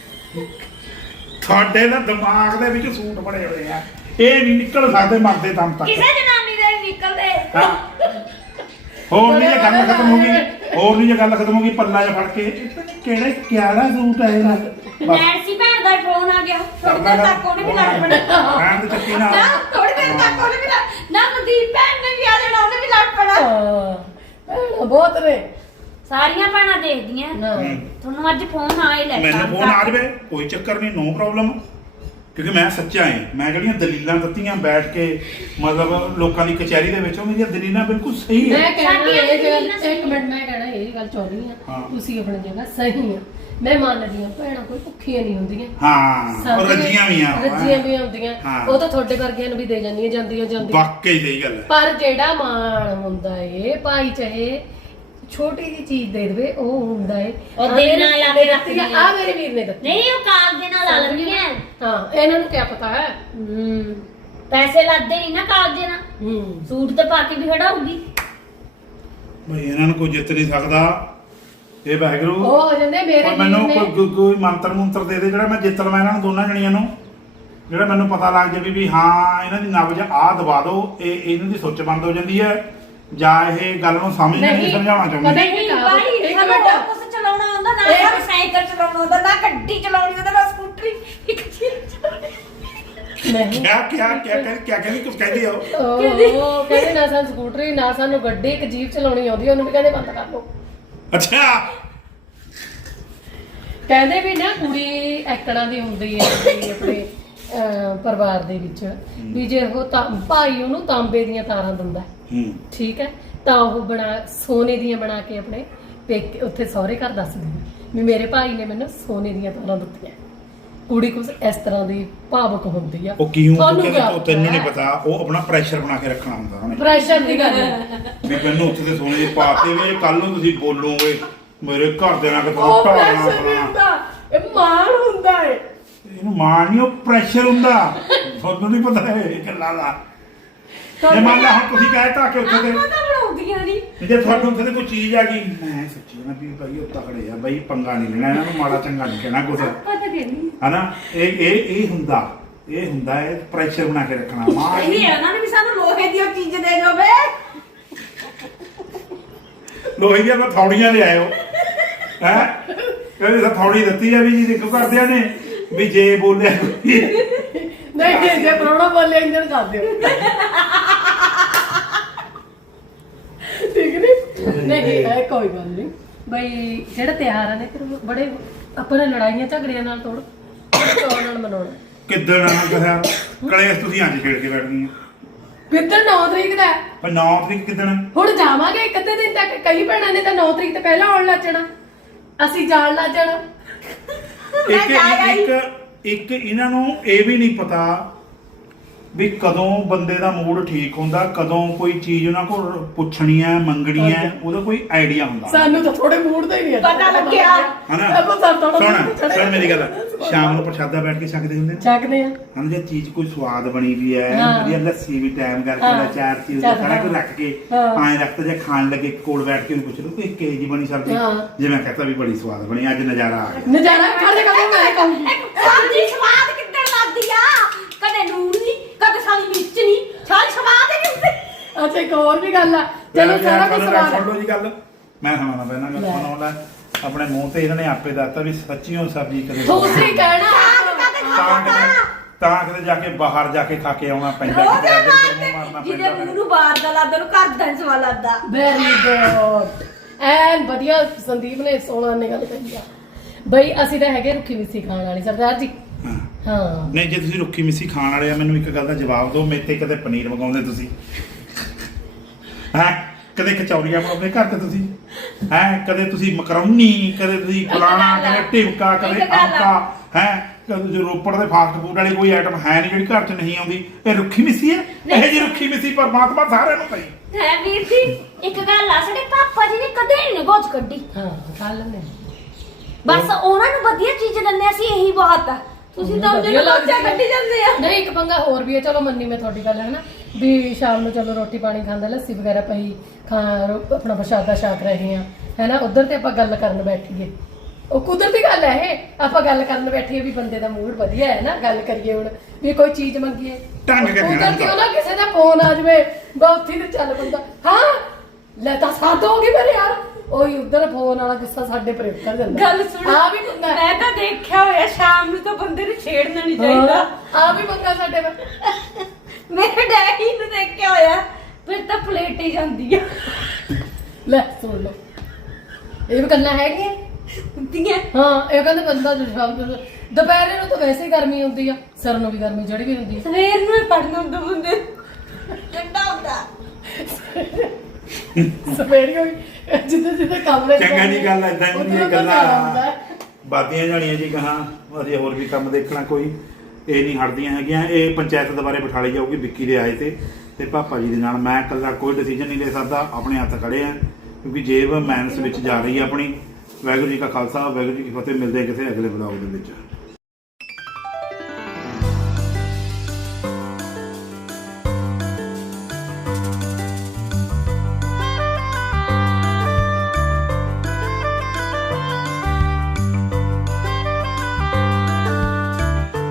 ਤੁਹਾਡੇ ਦਾ ਦਿਮਾਗ ਦੇ ਵਿੱਚ ਸੂਟ ਬਣੇ ਹੋਏ ਆ ਇਹ ਨਹੀਂ ਨਿਕਲ ਸਕਦੇ ਮਰਦੇ ਦਮ ਤੱਕ ਕਿਸੇ ਜਨਾਨੀ ਦੇ ਨੀ ਨਿਕਲਦੇ ਹਾਂ। ਹੋਰ ਨਹੀਂ ਜੇ ਗੱਲ ਖਤਮ ਹੋ ਗਈ ਹੋਰ ਨਹੀਂ ਜੇ ਗੱਲ ਖਤਮ ਹੋ ਗਈ ਪੱਲਾ ਜਿਹਾ ਫੜ ਕੇ ਕਿਹੜੇ ਕਿਹੜਾ ਸੂਟ ਹੈ ਇਹਦਾ ਬਸ ਨੈਂਸੀ ਭੈਣ ਦਾ ਫੋਨ ਆ ਗਿਆ ਥੋੜੀ ਦੇਰ ਤੱਕ ਉਹਨੇ ਵੀ ਲੜ ਪਣਾ ਰਹਿਣ ਦੇ ਚੱਕੀ ਨਾਲ ਨਾ ਥੋੜੀ ਦੇਰ ਤੱਕ ਉਹਨੇ ਵੀ ਲੜ- ਨਾ ਮਨਦੀਪ ਭੈਣ ਨੇ ਵੀ ਆ ਜਾਣਾ ਉਹਨੇ ਵੀ ਲੜ ਪਣਾ ਹਾਂ ਭੈਣਾਂ ਬਹੁਤ ਨੇ ਸਾਰੀਆਂ ਭੈਣਾਂ ਦੇਖਦੀਆਂ ਨਾ ਤੁਹਾਨੂੰ ਅੱਜ ਫੋਨ ਆ ਹੀ ਲੈ ਮੈਨੂੰ ਫੋਨ ਆ ਜਾਵੇ ਕੋਈ ਚੱਕਰ ਨਹੀਂ ਨੋ ਪ੍ਰੋਬਲਮ ਕਿਉਂਕਿ ਮੈਂ ਸੱਚਾ ਹਾਂ ਮੈਂ ਜਿਹੜੀਆਂ ਦਲੀਲਾਂ ਦਿੱਤੀਆਂ ਬੈਠ ਕੇ ਮਤਲਬ ਲੋਕਾਂ ਦੀ ਕਚਹਿਰੀ ਦੇ ਵਿੱਚ ਉਹ ਮੇਰੀਆਂ ਦਲੀਲਾਂ ਬਿਲਕੁਲ ਸਹੀ ਹੈ ਮੈਂ ਕਹਿਣਾ ਸਾਡੀਆਂ ਇਹ ਗੱਲ ਜ਼ਮੀਨਾਂ ਇੱਕ ਮਿੰਟ ਮੈਂ ਕਹਿਣਾ ਇਹ ਗੱਲ ਚਾਹੁੰਦੀ ਆ ਹਾਂ। ਤੁਸੀਂ ਆਪਣੀ ਜਗ੍ਹਾ ਸਹੀ ਆ ਮੈਂ ਮੰਨਦੀ ਆ ਭੈਣਾਂ ਕੋਈ ਭੁੱਖੀਆਂ ਨਹੀਂ ਹੁੰਦੀਆਂ ਹਾਂ ਉਹ ਸਮਝ ਗਏ? ਰੱਜੀਆਂ ਵੀ ਆ ਰੱਜੀਆਂ ਵੀ ਹੁੰਦੀਆਂ ਹਾਂ। ਉਹ ਤਾਂ ਤੁਹਾਡੇ ਵਰਗਿਆਂ ਨੂੰ ਵੀ ਦੇ ਜਾਂਦੀਆਂ ਜਾਂਦੀਆਂ ਜਾਂਦੀਆਂ ਵਾਕਈ ਸਹੀ ਗੱਲ ਹੈ ਪਰ ਜਿਹੜਾ ਮਾਣ ਹੁੰਦਾ ਏ ਭਾਈ ਚਾਹੇ ਛੋਟੀ ਜੀ ਚੀਜ਼ ਦੇ ਦੇਵੇ ਉਹ ਹੁੰਦਾ ਏ ਉਹ ਦੇ ਨਾਲ ਲਾ ਕੇ ਰੱਖਦੀ ਆ। ਆ ਮੇਰੇ ਵੀਰ ਨੇ ਦਿੱਤੀ ਨਹੀਂ ਉਹ ਕਾਰਡ ਦੇ ਨਾਲ ਲਾ ਲੈਂਦੀਆਂ ਹਾਂ ਇਹਨਾਂ ਨੂੰ ਕੀ ਪਤਾ ਹੈ ਹੂੰ ਪੈਸੇ ਲੱਗਦੇ ਨਹੀਂ ਨਾ ਕਾਰਡ ਦੇ ਨਾਲ ਹੂੰ ਸੂਟ ਤੇ ਪਾ ਕੇ ਵੀ ਖੜਾਉਗੀ ਬਈ ਇਹਨਾਂ ਨੂੰ ਕੋਈ ਜਿੱਤ ਨਹੀਂ ਸਕਦਾ ਇਹ ਵਾਹਿਗੁਰੂ ਉਹ ਹੋ ਜਾਂਦੇ ਮੇਰੇ ਪਰ ਵੀਰ ਮੈਨੂੰ ਨੇ ਕੋਈ ਕੋਈ- ਕੋਈ ਮੰਤਰ ਮੰਤਰ ਦੇ ਦੇ ਜਿਹੜਾ ਮੈਂ ਜਿੱਤ ਲਵਾਂ ਇਹਨਾਂ ਨੂੰ ਦੋਨਾਂ ਜਣੀਆਂ ਨੂੰ ਜਿਹੜਾ ਮੈਨੂੰ ਪਤਾ ਲੱਗ ਜਾਵੇ ਵੀ ਹਾਂ ਇਹਨਾਂ ਦੀ ਨਬਜ ਆ ਦਬਾ ਦਿਓ ਇਹ ਇਹਨਾਂ ਦੀ ਸੁੱਚ ਬੰਦ ਹੋ ਜਾਂਦੀ ਹੈ ਜਾਂ ਇਹ ਗੱਲ ਨੂੰ ਸਮਝ ਨਹੀਂ ਨਹੀਂ, ਸਮਝਾਉਣਾ ਪਤਾ ਚਾਹੁੰਦੀ ਹੀ ਨਹੀਂ ਇੱਕ ਭਾਈ ਸਾਨੂੰ ਮਿੰਟ। ਹੋਰ ਕੁਝ ਚਲਾਉਣਾ ਆਉਂਦਾ ਨਾ ਇਹ- ਸਾਨੂੰ ਸਾਈਕਲ ਚਲਾਉਣਾ ਆਉਂਦਾ ਨਾ ਗੱਡੀ ਚਲਾਉਣੀ ਆਉਂਦਾ ਨਾ ਸਕੂਟਰੀ ਇੱਕ ਚੀਜ਼ ਚਲਾਉਣੀ। ਨਹੀਂ ਕਿਆ ਕਿਆ ਕਿਆ ਕਿਆ ਕਿਆ ਕਹਿੰਦੀ ਕੁਝ ਕਹਿੰਦੀ ਆ ਉਹ? ਉਹ ਕਹਿੰਦੇ ਨਾ ਸਾਨੂੰ ਸਕੂਟਰੀ ਨਾ ਸਾਨੂੰ ਗੱਡੀ ਇੱਕ ਜੀਪ ਚਲਾਉਣੀ ਆਉਂਦੀ ਉਹਨੂੰ ਵੀ ਕਹਿੰਦੇ ਬੰਦ ਕਰ ਲਓ ਅੱਛਾ ਕਹਿੰਦੇ ਵੀ ਨਾ ਕੁੜੀ ਐਕੜਾਂ ਦੀ ਹੁੰਦੀ ਹੈ ਵੀ ਆਪਣੇ ਅਹ, ਪਰਿਵਾਰ ਦੇ ਵਿੱਚ ਵੀ ਜੇ ਉਹ ਤਾਂ ਭਾਈ ਉਹਨੂੰ ਤਾਂਬੇ ਦੀਆਂ ਤਾਰਾਂ ਦਿੰਦਾ ਹੈ, ਹੂੰ ਠੀਕ ਹੈ ਤਾਂ ਉਹ ਬਣਾ ਸੋਨੇ ਦੀਆਂ ਬਣਾ ਕੇ ਆਪਣੇ ਪੇਕੇ ਉੱਥੇ ਸਹੁਰੇ ਘਰ ਦੱਸਦੀ ਹੈ ਵੀ ਮੇਰੇ ਭਾਈ ਨੇ ਮੈਨੂੰ ਸੋਨੇ ਦੀਆਂ ਤਾਰਾਂ ਦਿੱਤੀਆਂ ਕੁੜੀ ਕੁਝ ਇਸ ਤਰ੍ਹਾਂ ਦੀ ਭਾਵੁਕ ਹੁੰਦੀ ਆ ਉਹ ਕਿਉਂ ਤੁਹਾਨੂੰ ਕਹਿੰਦੇ ਕਿਆ ਉਹ ਤੈਨੂੰ ਨਹੀਂ ਪਤਾ ਪਤਾ ਉਹ ਆਪਣਾ ਪ੍ਰੈਸ਼ਰ ਬਣਾ ਕੇ ਰੱਖਣਾ ਹੁੰਦਾ ਉਹਨੇ ਪ੍ਰੈਸ਼ਰ ਦੀ ਗੱਲ ਹੈ ਵੀ ਮੈਨੂੰ ਉੱਥੇ ਤੇ ਸੋਨੇ ਦੀ ਪਾਤੇ ਵੀ ਕੱਲ ਨੂੰ ਤੁਸੀਂ ਬੋਲੋਗੇ ਮੇਰੇ ਘਰ ਦੇ ਨਾਲ ਕਿ ਉਹ ਤੁਹਾਨੂੰ ਪ੍ਰੈਸ਼ਰ ਨਹੀਂ ਢਾਲਣਾ ਹੁੰਦਾ ਇਹ ਮਾਣ ਹੁੰਦਾ ਹੈ ਇਹਨੂੰ ਮਾਣ ਨਹੀਂ ਉਹ ਪ੍ਰੈਸ਼ਰ ਹੁੰਦਾ ਤੁਹਾਨੂੰ ਨਹੀਂ ਪਤਾ ਇਹ ਗੱਲਾਂ ਦਾ ਜੇ ਮੰਨ ਲਾ ਹੁਣ ਤੁਸੀਂ ਕਹਿਤਾ ਕਿ ਉੱਥੇ ਤੇ ਆਪਾਂ ਤਾਂ ਬਣਾਉਂਦੀਆਂ ਨਹੀਂ ਜੇ ਤੁਹਾਨੂੰ ਉੱਥੇ ਤੇ ਕੋਈ ਚੀਜ਼ ਆ ਗਈ ਮੈਂ ਸੱਚੀ ਨਾ ਵੀ ਭਾਈ ਉਹ ਤਕੜੇ ਆ ਬਾਈ ਪੰਗਾ ਨਹੀਂ ਲੈਣਾ ਇਹਨਾਂ ਨੂੰ ਮਾੜਾ ਚੰਗਾ ਨਹੀਂ ਕਹਿਣਾ ਕੁਛ ਆਪਾਂ ਤਾਂ ਕਹਿੰਦੀ ਹਨਾ ਇਹ ਇਹ ਇਹ ਹੁੰਦਾ ਇਹ ਹੁੰਦਾ ਹੈ ਪ੍ਰੈਸ਼ਰ ਬਣਾ ਕੇ ਰੱਖਣਾ ਮਾਂ ਇਹ ਹੈ ਉਹਨਾਂ ਨੇ ਵੀ ਸਾਨੂੰ ਲੋਹੇ ਦੀ ਉਹ ਚੀਜ਼ ਦੇ ਦਿਓ ਵੇ ਲੋਹੇ ਦੀਆਂ ਮੈਂ ਥੌੜੀਆਂ ਲੈ ਆਇਓ ਹੈ ਕਹਿੰਦੇ ਤਾਂ ਥੌੜੀ ਦਿੱਤੀ ਆ ਵੀ ਜੀ ਦੇਖੋ ਕਰਦਿਆਂ ਨੇ ਵੀ ਜੇ ਬੋਲਿਆ ਕੋਈ ਨਹੀਂ ਜੇ ਪ੍ਰੋਣਾ ਬੋਲੇ ਇੰਜਨ ਕਰ ਦਿਓ ਠੀਕ ਨਹੀਂ ਨਹੀਂ ਹੈ ਕੋਈ ਗੱਲ ਨਹੀਂ ਬਈ ਜਿਹੜਾ ਤਿਉਹਾਰ ਆ ਨੇ ਫਿਰ ਉਹ ਬੜੇ ਆਪਾਂ ਨੇ ਲੜਾਈਆਂ ਝਗੜਿਆਂ ਨਾਲ ਤੋੜ ਚੌੜ ਨਾਲ ਮਨਾਉਣਾ ਕਿੱਦਣ ਆ ਕਹਾ ਕਲੇਸ਼ ਤੁਸੀਂ ਅੱਜ ਖੇਡ ਕੇ ਬੈਠ ਗਈਆਂ ਕਿੱਦਣ ਨੌ ਤਰੀਕ ਦਾ ਹੈ। ਪਰ ਨੌ ਤਰੀਕ ਕਿੱਦਣ ਹੁਣ ਜਾਵਾਂਗੇ ਇੱਕ ਅੱਧੇ ਦਿਨ ਤੱਕ ਕਈ ਭੈਣਾਂ ਨੇ ਤਾਂ ਨੌ ਤਰੀਕ ਤੋਂ ਪਹਿਲਾਂ ਆਉਣ ਲੱਗ ਜਾਣਾ ਅਸੀਂ ਜਾਣ ਲੱਗ ਜਾਣਾ ਇੱਕ ਇੱਕ ਇੱਕ ਇਹਨਾਂ ਨੂੰ ਇਹ ਵੀ ਨਹੀਂ ਪਤਾ ਵੀ ਕਦੋਂ ਬੰਦੇ ਦਾ ਮੂਡ ਠੀਕ ਹੁੰਦਾ ਕਦੋਂ ਕੋਈ ਚੀਜ਼ ਉਹਨਾਂ ਕੋਲ ਪੁੱਛਣੀ ਹੈ ਮੰਗਣੀ ਹੈ ਉਹਦਾ ਕੋਈ ਆਈਡੀਆ ਹੁੰਦਾ ਸਾਨੂੰ ਤਾਂ ਥੋੜੇ ਮੂਡ ਦਾ ਹੀ ਨਹੀਂ ਪਤਾ ਲੱਗਿਆ। ਹਨਾ ਆਪਾਂ ਸਭ ਥੋੜਾ ਸੁਣ ਸੁਣ ਮੇਰੀ ਗੱਲ ਸ਼ਾਮ ਨੂੰ ਪ੍ਰਸ਼ਾਦਾ ਬੈਠ ਕੇ ਛਕਦੇ ਹੁੰਦੇ ਨੇ ਚੱਕਦੇ ਆ ਹਣ ਜੇ ਚੀਜ਼ ਕੋਈ ਸਵਾਦ ਬਣੀ ਵੀ ਹੈ ਹਾਂ। ਵਧੀਆ ਲੱਸੀ ਵੀ ਟਾਈਮ ਕਰਕੇ ਹਾਂ। ਲੈ ਚਾਰ ਚੀਜ਼ ਚੱਲ ਸਾਰਾ ਹਾਂ। ਕੁਝ ਰੱਖ ਕੇ ਹਾਂ। ਆਏ ਰੱਖਤੇ ਜੇ ਖਾਣ ਲੱਗੇ ਕੋਲ ਬੈਠ ਕੇ ਉਹਨੂੰ ਪੁੱਛ ਲਓ ਕਿ ਕਿਹੋ ਜੀ ਬਣੀ ਸਬਜ਼ੀ ਹਾਂ। ਜੇ ਮੈਂ ਕਹਤਾ ਵੀ ਬੜੀ ਸਵਾਦ ਬਣੀ ਅੱਜ ਨਜ਼ਾਰਾ ਆ ਗਿਆ ਨਜ਼ਾਰਾ ਖੜੇ ਖੜੇ ਮੈਂ ਕਹੂੰਗੀ ਸਬਜ਼ੀ ਸਵਾਦ ਕਿੱਦਾਂ ਲੱਗਦੀ ਆ ਕਦੇ ਨੂਣ ਨਹੀਂ ਕਦੇ ਸਾਲੀ ਮਿਰਚ ਨਹੀਂ ਸਾਰੀ ਸਵਾਦ ਹੀ ਨਹੀਂ ਹੁੰਦੀ ਅੱਛਾ ਇੱਕ ਹੋਰ ਵੀ ਗੱਲ ਆ ਚਲੋ ਸਾਰਾ ਕੁਝ ਸੁਣ ਸਵਾਲ ਲਓ ਜੀ ਗੱਲ ਮੈਂ ਸੁਣਾਉਣਾ ਪਹਿਲਾਂ ਗੱਲ ਲੈ। ਸੁਣਾਉਂਦਾ ਆਪਣੇ ਮੂੰਹ ਤੇ ਇਹਨਾਂ ਨੇ ਆਪੇ ਦੱਸਤਾ ਵੀ ਸੱਚੀਓ ਸਬਜ਼ੀ ਕਦੇ ਦੂਸਰੀ ਕਹਿਣਾ ਤਾਂ ਕਿਤੇ ਤਾਂ ਕਿਤੇ ਜਾ ਕੇ ਬਾਹਰ ਜਾ ਕੇ ਖਾ ਕੇ ਆਉਣਾ ਪੈਂਦਾ ਕਿਤੇ ਇੱਧਰ ਉੱਧਰ ਮੂੰਹ ਮਾਰਨਾ ਜਿਹਦੇ ਪੈਂਦਾ ਮੂੰਹ ਨੂੰ ਬਾਹਰ ਦਾ ਲੱਗਦਾ ਉਹਨੂੰ ਘਰ ਦਾ ਨੀ ਸਵਾਦ ਲੱਗਦਾ ਵੈਰੀ ਗੁੱਡ ਐਨ ਵਧੀਆ ਸੰਦੀਪ ਨੇ ਸੋਹਣਾ ਨੇ ਗੱਲ ਕਹੀ ਆ ਬਈ ਅਸੀਂ ਤਾਂ ਹੈਗੇ ਰੁੱਖੀ ਮਿੱਸੀ ਖਾਣ ਵਾਲੀ ਸਰਦਾਰ ਜੀ ਹਾਂ ਹਾਂ ਨਹੀਂ ਜੇ ਤੁਸੀਂ ਰੁੱਖੀ ਮਿੱਸੀ ਖਾਣ ਵਾਲੇ ਆ ਮੈਨੂੰ ਇੱਕ ਗੱਲ ਦਾ ਜਵਾਬ ਦਿਓ ਮੇਰੇ ਤੇ ਕਦੇ ਪਨੀਰ ਮੰਗਾਉਂਦੇ ਤੁਸੀਂ ਹੈ ਕਦੇ ਕਚੌਰੀਆਂ ਬਣਾਉਂਦੇ ਘਰ ਤੇ ਤੁਸੀਂ ਹੈ ਕਦੇ ਤੁਸੀਂ ਮਕਰੋਨੀ ਕਦੇ ਤੁਸੀਂ ਫਲਾਣਾ ਕਦੇ ਢਿਮਕਾ ਕਦੇ ਇੱਕ ਗੱਲ ਆ। ਆਮਕਾ ਹੈ ਕਦੇ ਜੋ ਰੋਪੜ ਦੇ ਫਾਸਟ ਫੂਡ ਵਾਲੀ ਕੋਈ ਆਈਟਮ ਹੈ ਨਹੀਂ ਜਿਹੜੀ ਘਰ 'ਚ ਨਹੀਂ ਆਉਂਦੀ ਇਹ ਰੁੱਖੀ ਮਿੱਸੀ ਹੈ ਇਹ ਜੀ ਰੁੱਖੀ ਮਿੱਸੀ ਪਰਮਾਤਮਾ ਸਾਰਿਆਂ ਨੂੰ ਪਈ ਹੈ ਵੀਰ ਜੀ ਇੱਕ ਗੱਲ ਆ ਸਾਡੇ ਪਾਪਾ ਜੀ ਨੇ ਕਦੇ ਨਹੀਂ ਗੋਚ ਕੱਢੀ ਹਾਂ ਖਾ ਲੈਂਦੇ ਬਸ ਉਹਨਾਂ ਨੂੰ ਵਧੀਆ ਚੀਜ਼ ਦਿੰਦੇ ਅਸੀਂ ਇਹੀ ਬਹੁਤ ਆ ਤੁਸੀਂ ਤਾਂ ਉਹਦੇ ਨਾਲ ਗੋਚਾ ਕੱਢੀ ਜਾਂਦੇ ਆ ਨਹੀਂ ਇੱਕ ਪੰਗਾ ਹੋਰ ਵੀ ਹੈ ਚਲੋ ਮੰਨੀ ਮੈਂ ਤੁਹਾਡੀ ਗੱਲ ਹੈ ਨਾ ਵੀ ਸ਼ਾਮ ਨੂੰ ਚਲੋ ਰੋਟੀ ਪਾਣੀ ਖਾਂਦਾ ਲੱਸੀ ਵਗੈਰਾ ਪਈ ਖਾ ਰੋ- ਆਪਣਾ ਪ੍ਰਸ਼ਾਦਾ ਛਕ ਰਹੇ ਆ ਹੈਨਾ ਉਧਰ ਤੇ ਆਪਾਂ ਗੱਲ ਕਰਨ ਬੈਠੀਏ ਉਹ ਕੁਦਰਤੀ ਗੱਲ ਹੈ ਇਹ ਆਪਾਂ ਗੱਲ ਕਰਨ ਬੈਠੀਏ ਵੀ ਬੰਦੇ ਦਾ ਮੂਡ ਵਧੀਆ ਹੈ ਨਾ ਗੱਲ ਕਰੀਏ ਹੁਣ ਵੀ ਕੋਈ ਚੀਜ਼ ਮੰਗੀਏ ਢੰਗ ਕੇ ਕਹਿਣਾ ਕੁਦਰਤੀ ਉਹਨਾਂ ਕਿਸੇ ਦਾ ਫੋਨ ਆ ਜਵੇ ਬਹੁਤੀ ਤੇ ਚੱਲ ਬੰਦਾ ਹਾਂ ਲੈ ਤਾਂ ਸਾਥ ਹੋਗੀ ਮੇਰੇ ਯਾਰ ਉਹੀ ਉਧਰ ਫੋਨ ਵਾਲਾ ਕਿੱਸਾ ਸਾਡੇ ਪਰ ਉੱਤਰ ਜਾਂਦਾ ਗੱਲ ਸੁਣ ਆ ਵੀ ਪੰਗਾ ਮੈਂ ਤਾਂ ਦੇਖਿਆ ਹੋਇਆ ਸ਼ਾਮ ਨੂੰ ਤਾਂ ਬੰਦੇ ਨੂੰ ਛੇੜਨਾ ਨਹੀਂ ਚਾਹੀਦਾ ਆ ਵੀ ਪੰਗਾ ਸਾਡੇ ਪਰ ਮੇਰੇ ਡੈਡੀ ਨੂੰ ਦੇਖਿਆ ਹੋਇਆ ਫਿਰ ਤਾਂ ਪਲੇਟ ਹੀ ਜਾਂਦੀ ਆ ਲੈ ਸੁਣ ਲਓ ਇਹ ਵੀ ਗੱਲਾਂ ਹੈਗੀਆਂ ਹੁੰਦੀਆਂ ਹਾਂ ਇਹ ਕਹਿੰਦੇ ਬੰਦਾ ਸ਼ਬਦ ਦੁਪਹਿਰੇ ਨੂੰ ਤਾਂ ਵੈਸੇ ਹੀ ਗਰਮੀ ਹੁੰਦੀ ਆ ਸਿਰ ਨੂੰ ਵੀ ਗਰਮੀ ਜਿਹੜੀ ਵੀ ਹੁੰਦੀ ਆ ਸਵੇਰ ਨੂੰ ਹੀ ਪੜਨਾ ਹੁੰਦਾ ਬੰਦੇ ਠੰਡਾ ਹੁੰਦਾ ਸਵੇਰੇ ਹੋਈ ਜਿੱਦਾਂ ਜਿੱਦਾਂ ਕਮਰੇ 'ਚ ਚੰਗਾ ਜੀ ਗੱਲ ਏਦਾਂ ਉੱਧਰ ਨਹੀਂ ਇਹ ਉੱਧਰ ਜਾਣਾ ਹੁੰਦਾ ਗੱਲਾਂ ਹੈ। ਬਾਦੀਆਂ ਜਾਣੀਆਂ ਜੀ ਕਹਾਂ ਅਸੀਂ ਹੋਰ ਵੀ ਕੰਮ ਦੇਖਣਾ ਕੋਈ ਇਹ ਨਹੀਂ ਹਟਦੀਆਂ ਹੈਗੀਆਂ ਇਹ ਪੰਚਾਇਤ ਦੁਬਾਰੇ ਬਿਠਾਲੀ ਜਾਊਗੀ ਵਿੱਕੀ ਦੇ ਆਏ ਤੇ ਤੇ ਪਾਪਾ ਜੀ ਦੇ ਨਾਲ ਮੈਂ ਇਕੱਲਾ ਕੋਈ ਡਿਸੀਜਨ ਨਹੀਂ ਲੈ ਸਕਦਾ ਆਪਣੇ ਹੱਥ ਖੜੇ ਆ ਕਿਉਂਕਿ ਜੇਬ ਮਾਈਨਸ ਵਿੱਚ ਜਾ ਰਹੀ ਹੈ ਆਪਣੀ। ਵਾਹਿਗੁਰੂ ਜੀ ਕਾ ਖਾਲਸਾ ਵਾਹਿਗੁਰੂ ਜੀ ਕੀ ਫਤਿਹ। ਮਿਲਦੇ ਹਾਂ ਕਿਸੇ ਅਗਲੇ ਬਲੌਗ ਦੇ ਵਿੱਚ।